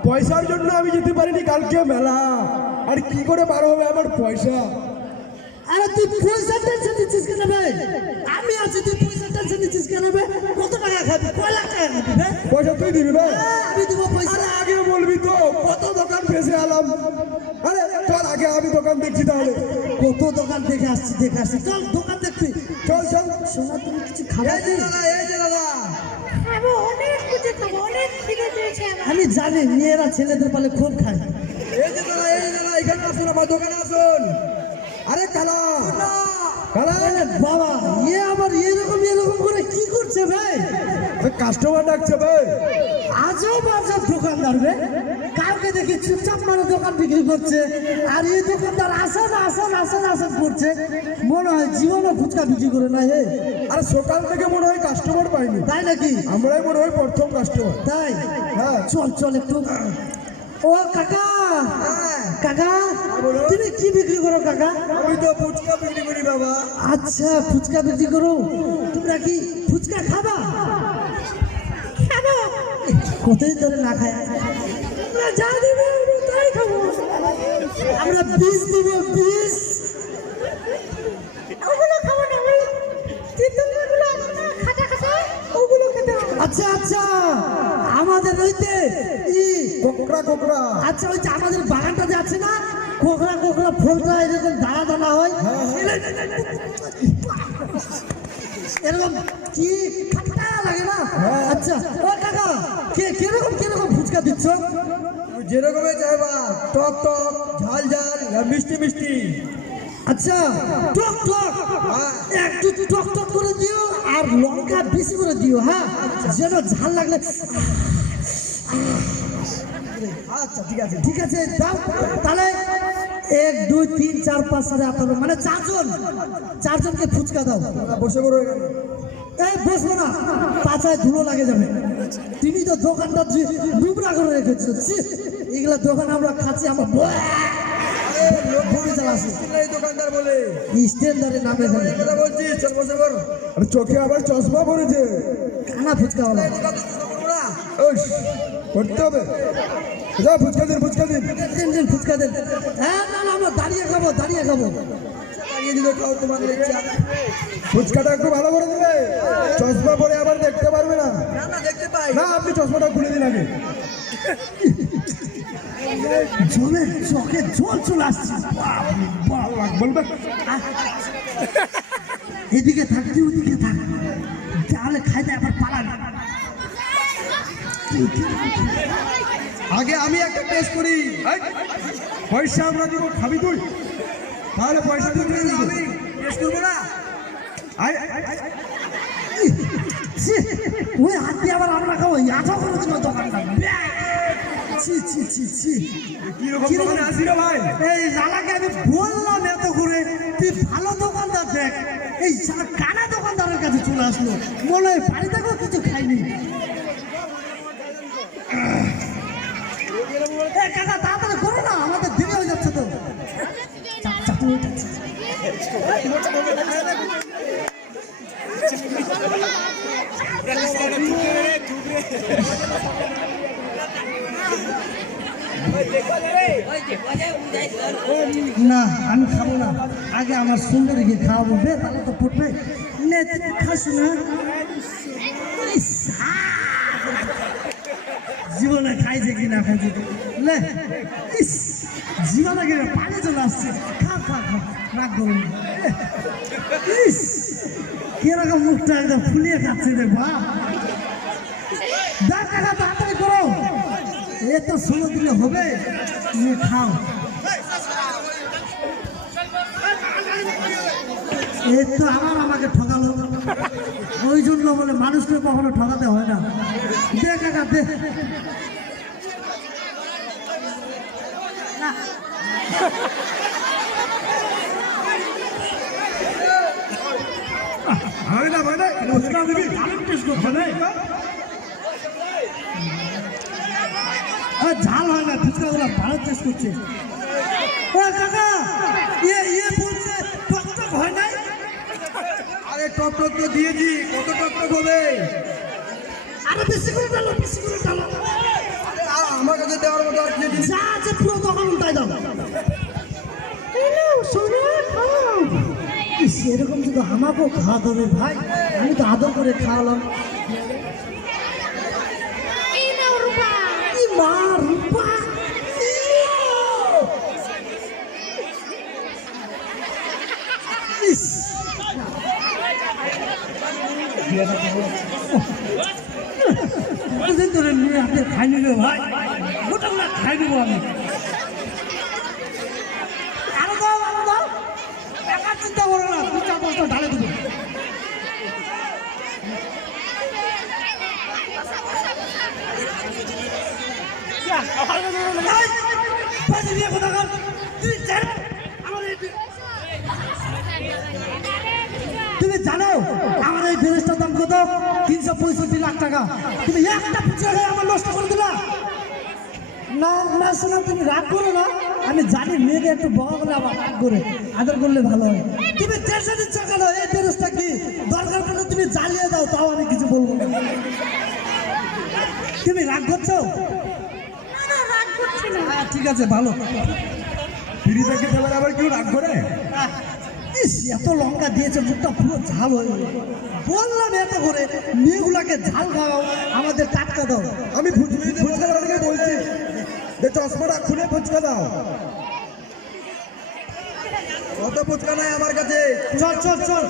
পয়সার জন্য আমি যেতে পারিনি কালকে মেলা। আর কি করে বার হবে আমার পয়সা? আরে তুই পয়সার টেনশন নিচ্ছিস কেন ভাই? আমি আছি, তুই পয়সার টেনশন নিচ্ছিস কেন ভাই? কত টাকা খাবি? কয় লাখ টাকা খাবি ভাই? পয়সা তুই দিবি ভাই? আমি দেবো পয়সা। আরে আগে বলবি তো, কত দোকান ফেসে আলাম। আরে চল আগে আমি দোকান দেখছি তাহলে। কত দোকান দেখে আসছি, চল দোকান দেখবি। চল চল। সোনা তুমি কিছু খাবে? এই যে দাদা খাবো, অনেক কিছু খাবো, অনেক খিদে পেয়েছে আমার। আমি জানি মেয়েরা ছেলেদের পালে খুব খায়। এই যে দাদা এখানে আসুন, আমার দোকানে আসুন। আরে কালা কালা, আরে বাবা, আবার এরকম করে কি করছে ভাই? কাস্টমার ডাকছে ভাই। আজব আজব দোকানদার রে, কাউকে দেখি চুপচাপ মানে দোকান বিক্রি করছে, আর এই দোকানদার আসেন করছে। মনে হয় জীবনে ফুচকা বিক্রি করে না হে। আরে সকাল থেকে মনে হয় কাস্টমার পাইনি। তাই নাকি? আমরাই মনে হয় প্রথম কাস্টমার। তাই? হ্যাঁ। চল একটু। ও কাকা, কাকা তুমি কি বিক্রি করো কাকা? আমি তো ফুচকা বিক্রি করি বাবা। আচ্ছা ফুচকা বিক্রি করো, তোমরা কি ফুচকা খাবা? খাবো, কতদিন ধরে না খায়? তোমরা যা দিবে আমরা তাই খাবো। আমরা 20 দিব, 20। ওগুলো খাবো না, ওই তিতুমিগুলো আছে না, খাটা খাটা, ওগুলো খেতে হবে। আচ্ছা আমাদের রইতে কোকড়া আচ্ছা ওই যে আমাদের বাগানটা যে আছে না, কোকড়া ফলটা এরকম দানা হয়, এরকম কি খাটা লাগে না? আচ্ছা ও কাকা, কিরকম ফুচকা দিচ্ছ? যেরকমের চাইবা, টক টক, ঝাল ঝাল, মিষ্টি মিষ্টি। আচ্ছা টক টক একটু টক টক করে দিও আর লঙ্কা বেশি করে দিও, হ্যাঁ, যেন ঝাল লাগলে। আচ্ছা ঠিক আছে ঠিক আছে, দাও তাহলে 1 2 3 4 5 7 8 9 মানে চারজনকে ফুচকা দাও। বসে পড়ো এখানে। এই বসবো না, পাছায় ধুলো লাগে যাবে। তুমি তো দোকানটা নোংরা করে রেখেছো, ছি, এগুলা দোকান আমরা খাচ্ছি, আমার বমি চালাচ্ছি। দোকানদার বলে স্ট্যান্ডার্ডের নামে এখানে কথা বলছি, চল বসে পড়। আরে চোখে আবার চশমা পড়েছে। কানা ফুচকা ওলা করতে হবে। যা ফুচকা দিন ফুচকা দিন। দিন ফুচকা দেন। হ্যাঁ না না, আমরা দাঁড়িয়ে খাবো দাঁড়িয়ে খাবো। দাঁড়িয়ে দিলে খাও, তোমার ইচ্ছা। ফুচকাটা একটু ভালো করে দিবে, চশমা পরে আবার দেখতে পারবে না। দেখতে পাই না, আপনি চশমাটা খুলে দিন আগে। জলে চোখে জল চলে আসছে। বলবে এদিকে থাক তুই ওদিকে থাক, তাহলে খাইতে আবার পালাবি। আগে আমি একটা টেস্ট করি। এই, পয়সা আমরা দিব, খাবি তুই? তাহলে পয়সা দিবি, আমি টেস্ট করবো না। ছি, ওই হাত দিয়ে আবার আমরা খাবো, আঠা করে দিল দোকানটা। ছি ছি ছি ছি, কিরকম দোকানে আসি রে ভাই? এই শালাকে আমি বললাম এত করে, তুই ভালো দোকানদার দেখ, এই শালা কানা দোকানদারের কাছে চলে আসলো, মনে হয় বাড়ি থেকেও কিছু খাইনি। কাকা তাড়াতাড়ি করো না, আমাদের দেরি হয়ে যাচ্ছে তো। না আমি খাবো না, আগে আমার সুন্দরীকে খাওয়াবো, বে তাহলে তো ফুটবে। নে তুই খাস না, ইস, জীবনে খাইছে কি না খাইছে, লে ইস, জীবনে গেলে পানি চলে আসছে, খা খা খা, রাগ করুন না। ইস, কিরকম মুখটা একদম ফুলিয়ে খাচ্ছে রে বাপ। দেখ কাকা তাড়াতাড়ি করো, এ তো 16 দিলে হবে, নিয়ে খাও। এই তো আবার আমাকে ঠকালো, ওই জন্য বলে মানুষকে কখনো ঠকাতে হয় না। দে কাকা দে। না। হয় না ভাই, না ফুচকা দিবি, দারুণ টেস্ট করছে না? ঝাল হয় না, ফুচকাগুলো ভালো টেস্ট করছে। ও কাকা, ইয়ে বলছে টক টক হয় নাই। আরে টক টক তো দিয়েছি, কত টক টক হবে? আরে বেশি করে ডালো, বেশি করে ডালো। আর আমার কাছে দেওয়ার মতো আর দিয়ে দিন। যা আছে পুরো দোকান উল্টাই দাও। সেরকম যদি আমাকেও খাওয়া দেবে ভাই, আমি তো আদর করে খাওয়ালাম। এই নাও রূপা। কি মা রূপা, ইস, কতদিন ধরে নিয়ে হাতে খাইনি রে ভাই, গোটা গোটা খাই দেবো আমি। আরো দাও আরো দাও, টাকার চিন্তা করো না, 2-4 বস্তা ঢালে দেবো। তুমি জানো আমার এই ড্রেসটার দাম কত? 365 লাখ টাকা। তুমি একটা ফুচকা খেয়ে আমার নষ্ট করে দিলা। না না শোনা, তুমি রাগ করো না, আমি জানি মেয়েকে একটু বড় বলে আবার রাগ করে আদর করলে ভালো হয়। তুমি ড্রেসে দিচ্ছ কেন? এই ড্রেসটা কি দরকার পড়লে তুমি জ্বালিয়ে দাও, তাও আমি কিছু বলবো না। তুমি রাগ করছো? না রাগ করছি না। ঠিক আছে ভালো। ফ্রি থেকে দেবেন আবার কেউ রাগ করে? ইস, এত লঙ্কা দিয়েছে, মুখটা পুরো ঝাল হয়ে গেল। বললাম এত করে মেয়েগুলাকে ঝাল খাওয়াও, আমাদের টাটকা দাও। আমি ফুচকা থেকে বলছি যে চশমাটা খুলে ফুচকা দাও। অত ফুচকা নাই আমার কাছে। চল চল চল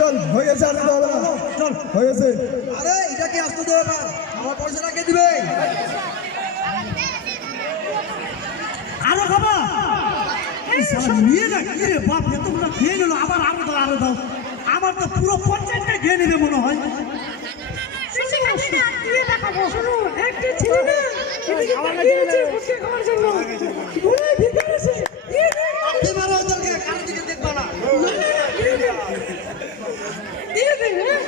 চল, হয়ে গেছে, আর দিতে হবে না। চল। হয়ে গেছে। আরে এটা কি আসতে দেবে না? আমার পয়সাটা কে দিবে? আরো খাবা? ইস, শালা নিয়ে না কি রে বাপ, এতগুলো খেয়ে নিল, আবার আরো দাও। আমার তো পুরো পঞ্চায়েতটা খেয়ে নেবে মনে হয়। বেশি খাবি না, দিয়ে দেখাবো। শোনো, একটা ছেলে না এদিকে তাকিয়ে আছে ফুচকা খাওয়ার জন্য। বলে ভিতরে এসে দিয়ে দে। এবারে ওদেরকে কারো দিকে দেখবা না। দিয়ে দে, হ্যাঁ?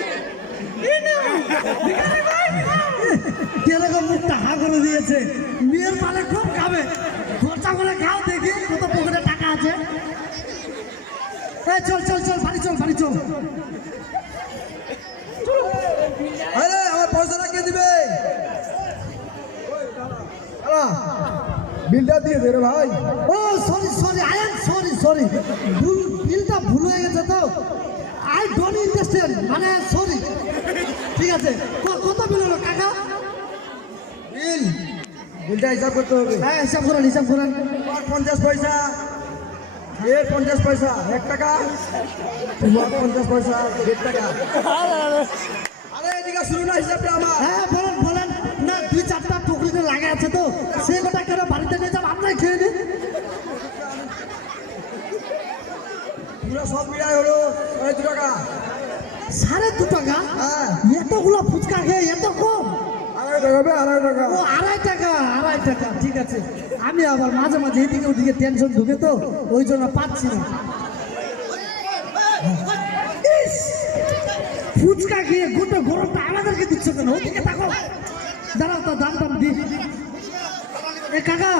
দিয়ে নাও। ভিখারি ভাই, খাও। কিরকম মুখটা হা করে দিয়েছে, মেয়ের পালে খুব খাবে, খরচা করে খাও দেখি কত পকেটে টাকা আছে। এই চল চল চল, বাড়ি চল, বাড়ি চল। আরে আমার পয়সাটা কে দিবে? বিলটা দিয়ে দে রে ভাই। ও sorry sorry, I am sorry, বিলটা ভুল হয়ে গেছে তো, আই ডোন্ট আন্ডারস্ট্যান্ড, মানে সরি। ঠিক আছে, কত বিল হলো কাকা? বিলটা হিসাব করতে হবে। হ্যাঁ হিসাব করেন। 50 পয়সা, এর 50 পয়সা, 1 টাকা, তোমার 50 পয়সা, 1.5 টাকা। আরে এদিকে শুরু না হিসাবটা আমার। হ্যাঁ বলেন না, 2-4টা টুকরিতে লাগা আছে তো, সেই কটা কেন বাড়িতে নিয়ে যাব, আমরাই খেয়ে নিই। পুরো সব মিলাই হলো 2 টাকা। 2.5 টাকা? হ্যাঁ। এতগুলো ফুচকা খেয়ে এত কম? 2.5 টাকা হবে, 2.5 টাকা। ও 2.5 টাকা, ঠিক আছে। আমি আবার মাঝে মাঝে এদিকে ওদিকে টেনশন ঢুকে তো, ওই জন্য পাচ্ছি না। ইস, ফুচকা খেয়ে গোটা গরমটা আমাদেরকে দিচ্ছ কেন? ওদিকে থাকো, দাঁড়াও তো, দাম দি। এ কাকা,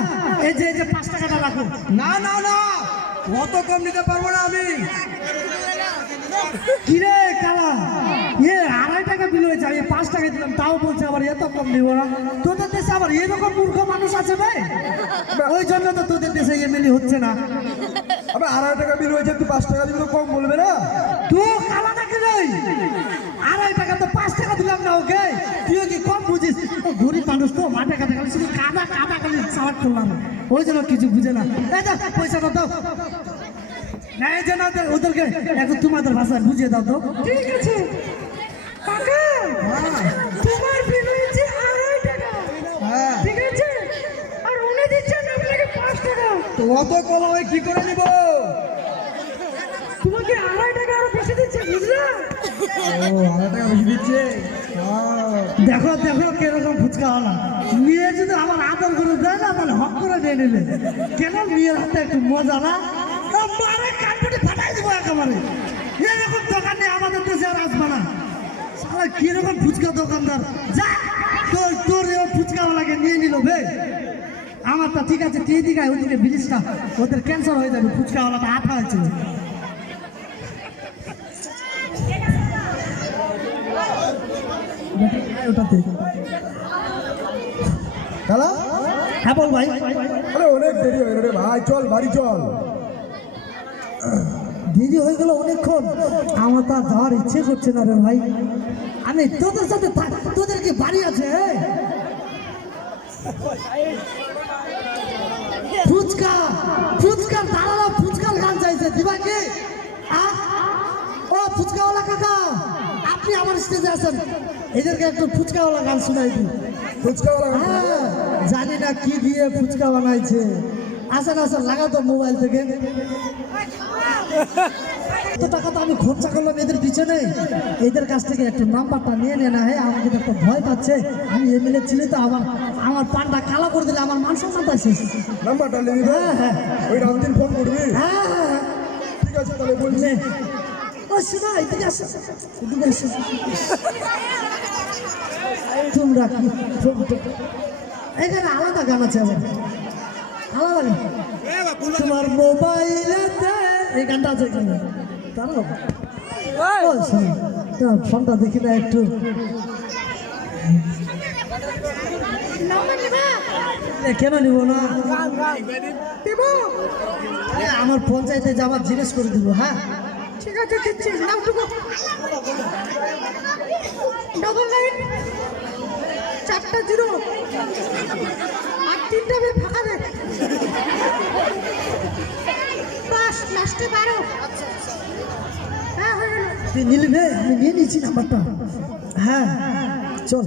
এই যে 5 টাকাটা রাখো। না অত কম নিতে পারবো না আমি। কিরে কালা, 2.5 টাকা বিল হয়েছে, আমি 5 টাকা দিলাম, তাও বলছে আবার এত কম দিব না। তোদের দেশে আবার এরকম মূর্খ মানুষ আছে ভাই, ওই জন্য তো তোদের দেশে এমএলএ হচ্ছে না। আবে 2.5 টাকা বিল হয়েছে, তুই 5 টাকা দিবি তো কম বলবে না? তো কালা নাকি নেই, 2.5 টাকা তো 5 টাকা দিলাম না ওকে, তুই কি কম বুঝিস? ও গরিব মানুষ তো, মাঠে কাটা খালি শুধু কাদা খালি সাবাট করলাম, ওই জন্য কিছু বুঝে না। এই দেখ পয়সাটা দাও। না এই যে না, ওদেরকে এখন তোমাদের ভাষায় বুঝিয়ে দাও তো। ঠিক আছে কাকা, তোমার বিল হয়েছে 2.5 টাকা। হ্যাঁ। ঠিক আছে, আর উনি দিচ্ছেন আপনাকে 5 টাকা। তো অত কম হবে কি করে নিব? তোমাকে 2.5 টাকা আরো বেশি দিচ্ছে, বুঝলা? ও 2.5 টাকা বেশি দিচ্ছে। দেখো কিরকম ফুচকা হলো, মেয়ে যদি আমার আদর করে দেয় না, তাহলে হক করে দিয়ে নিলে কেন? মেয়ের হাতে একটু মজা না, মারে কানপুটি ফাটাই দিব একেবারে। এরকম দোকানে আমাদের দেশে আর আসবে না। সালা কিরকম ফুচকা দোকানদার, যা তোর ফুচকাওয়ালাকে নিয়ে নিল বে। আমারটা ঠিক আছে, তুই দিকে ওদিকে ব্রিজটা, ওদের ক্যান্সার হয়ে যাবে, ফুচকাওয়ালাটা আঠা হয়েছিল। ওটাতে কালা, হ্যাঁ বল ভাই। আরে অনেক দেরি হয়ে রে ভাই, চল বাড়ি চল। দেরি হয়ে গেল অনেকক্ষণ, আমার তো আর যাওয়ার ইচ্ছে করছে না রে ভাই। আমি তোদের সাথে তোদের কি বাড়ি আছে? ফুচকা দাঁড়ালো, ফুচকার গান চাইছে, দিবা কি? ও ফুচকাওয়ালা কাকা, আপনি আমার স্টেজে আছেন, এদেরকে একটু ফুচকাওয়ালা গান শোনাই দিন। ফুচকাওয়ালা হ্যাঁ, জানি না কি দিয়ে ফুচকা বানাইছে। আসেন লাগাও তো মোবাইল থেকে। এত টাকা তো আমি খরচা করলাম এদের পিছনে, এদের কাছ থেকে একটু নাম্বারটা নিয়ে না। হ্যাঁ, আমাকে তো একটা ভয় পাচ্ছে, আমি এমএলএ ছিলি তো, আমার পানটা কালো করে দিলে আমার মান সম্মানটা শেষ। নাম্বারটা লিখে দে, ওই রাত দিন ফোন করবি। হ্যাঁ, ঠিক আছে তাহলে বলছি। ও শোনা, এদিকে আসো, এদিকে আসো। তোমরা কি এখানে আলাদা গান আছে, আবার আলাদা গান। তোমার মোবাইলেতে এই গানটা আছে এখানে, জানো? ও শোনো, তোমার ফোনটা দেখি না একটু। নাম্বার নেবা? কেন নিব না? দেব? আমার পঞ্চায়েতে যাবার জিজ্ঞেস করে দিব। হ্যাঁ ঠিক আছে, দিচ্ছি। নাও টুকু 99 4টা 0 আর 3টা বে ফাঁকা দে। বাস লাস্টে 12। হ্যাঁ হয়ে গেল। তুই নিলবে, আমি নিয়ে নিয়েছি নাম্বারটা। হ্যাঁ চল।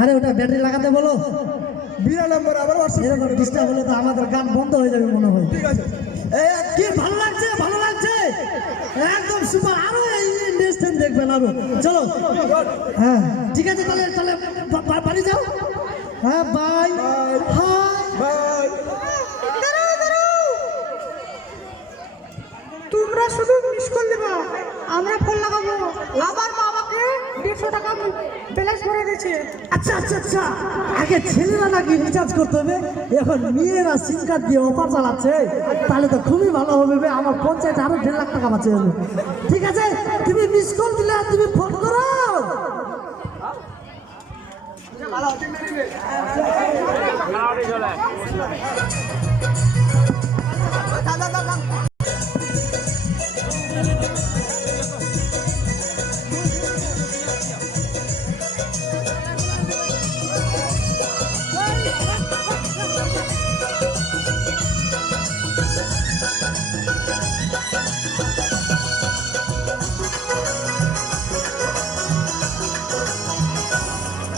আরে ওটা ব্যাটারি লাগাতে বলো। বিনা নাম্বার আবার হোয়াটসঅ্যাপ এরকম করে ডিস্টার্ব হলে তো আমাদের গান বন্ধ হয়ে যাবে মনে হয়। ঠিক আছে কি ভালো লাগছে, ভালো লাগছে, একদম সুপার। আরো এই নেক্সট টাইম দেখবেন আরো। চলো, হ্যাঁ ঠিক আছে, তাহলে তাহলে বাড়ি যাও। হ্যাঁ বাই, হাই বাই। তোমরা শুধু মিস কল দিবা, আমরা ফোন লাগাবো। আমার বাবাকে 150 টাকা ব্যালেন্স ভরে দিয়েছে। আচ্ছা আচ্ছা আচ্ছা, আগে ছেলেরা নাকি রিচার্জ করতে হবে, এখন মেয়েরা সিম কার্ড দিয়ে অফার চালাচ্ছে। তাহলে তো খুবই ভালো হবে, আমার পঞ্চায়েত আরো 1.5 লাখ টাকা বাঁচে যাবে। ঠিক আছে, তুমি মিস কল দিলে আর তুমি ফোন করো।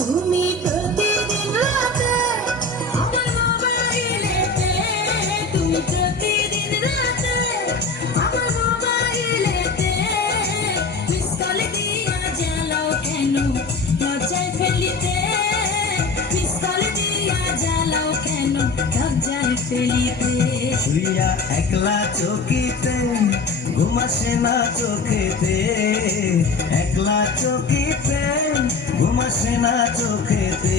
তুমি প্রতিদিন রাতে আমার মোবাইলেতে, তুমি প্রতিদিন রাতে আমার মোবাইলেতে মিস কল দিয়া জ্বালাও কেন লজ্জায় ফেলিতে, মিস কল দিয়া জ্বালাও কেন লজ্জায় ফেলিতে। শুইয়া একলা চকিতে ঘুমাসে না চোখেতে, একলা চকিতে ঘুমাসে না চোখেতে,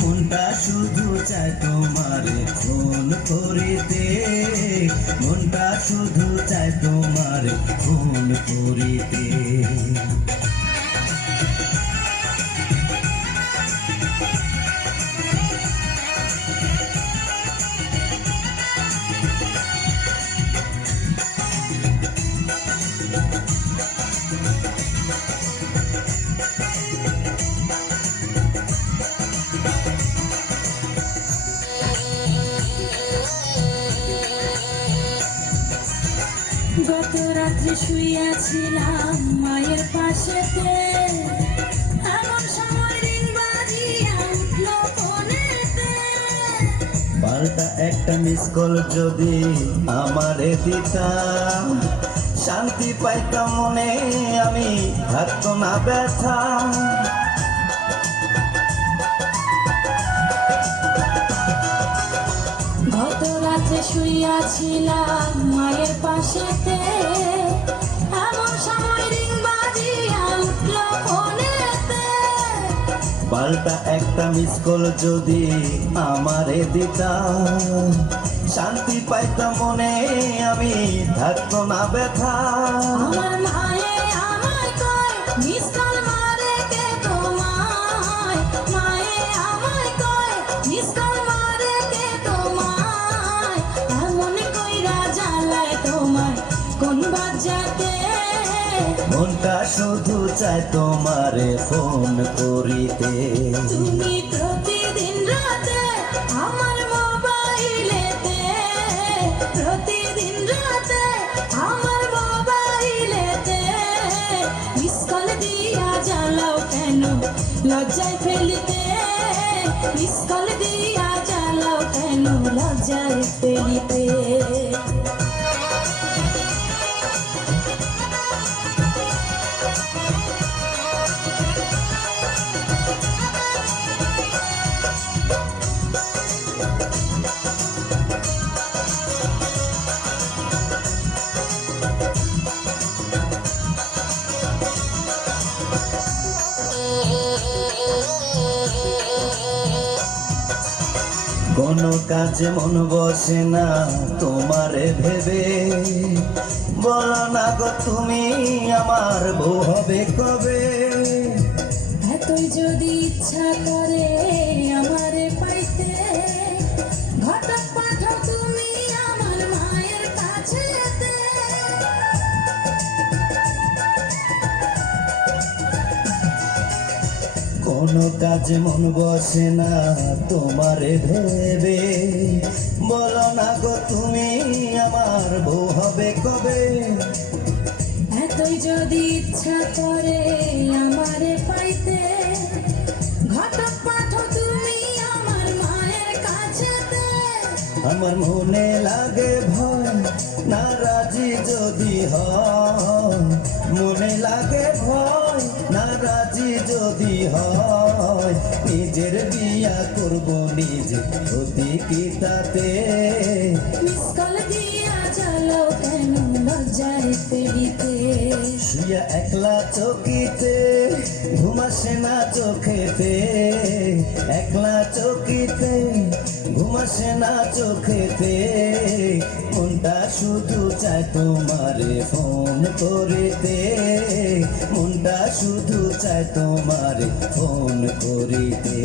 মনটা শুধু চায় তোমারে ফোন করিতে, মনটা শুধু চায় তোমারে ফোন করিতে। গত রাত্রে শুইয়াছিলাম মায়ের পাশেতে, এমন সময় রিং বাজিয়া উঠল ফোনেতে। পাল্টা একটা মিস কল যদি আমারে দিতাম, শান্তি পাইতাম মনে, আমি থাকতো না ব্যথা। গত রাত্রে শুইয়াছিলাম মায়ের পাশেতে, এমন সময় রিং বাজিয়া উঠল ফোনেতে। পাল্টা একটা মিস কল যদি আমারে দিতাম, শান্তি পাইতাম মনে, আমি থাকতো না ব্যথা। আমার মায়ে আমায় কয় মিস কল মারে কে তোমায়, মায়ে আমায় কয় মিস কল মারে কে তোমায়, এমন কইরা জ্বালায় তোমায় কোন বাজাতে। মনটা শুধু চায় তোমারে ফোন করিতে। তুমি প্রতিদিন রাতে আমার মোবাইলেতে, প্রতিদিন রাতে আমার মোবাইলেতে মিস কল দিয়া জ্বালাও কেন লজ্জায় ফেলিতে, মিস কল দিয়া জ্বালাও কেন লজ্জায় ফেলিতে। কোনো কাজে মন বসে না তোমারে ভেবে, বলো না গো তুমি আমার বউ হবে কবে। এতই যদি ইচ্ছা করে আমারে পাইতে, ঘটক পাঠাও তুমি আমার মায়ের কাছেতে। কোনো কাজে মন বসে না তোমারে ভেবে, বলো না গো তুমি আমার বউ হবে কবে। এতই যদি ইচ্ছা করে আমারে পাইতে, ঘটক পাঠাও তুমি আমার তোমার মনে লাগে ভয় নারাজি যদি হয়, মনে লাগে ভয় নারাজি যদি হয়, নিজের বিয়া করব নিজে অতি কি তাতে। মিস কল দিয়া জ্বালাও কেন লজ্জায় পেরিতে, শুয়া একলা চকিতে ঘুম আসে না চোখেতে, একলা চকিতে ঘুম আসে না চোখেতে, মনটা শুধু চায় তোমারে ফোন করিতে, মনটা শুধু চায় তোমারে ফোন করিতে।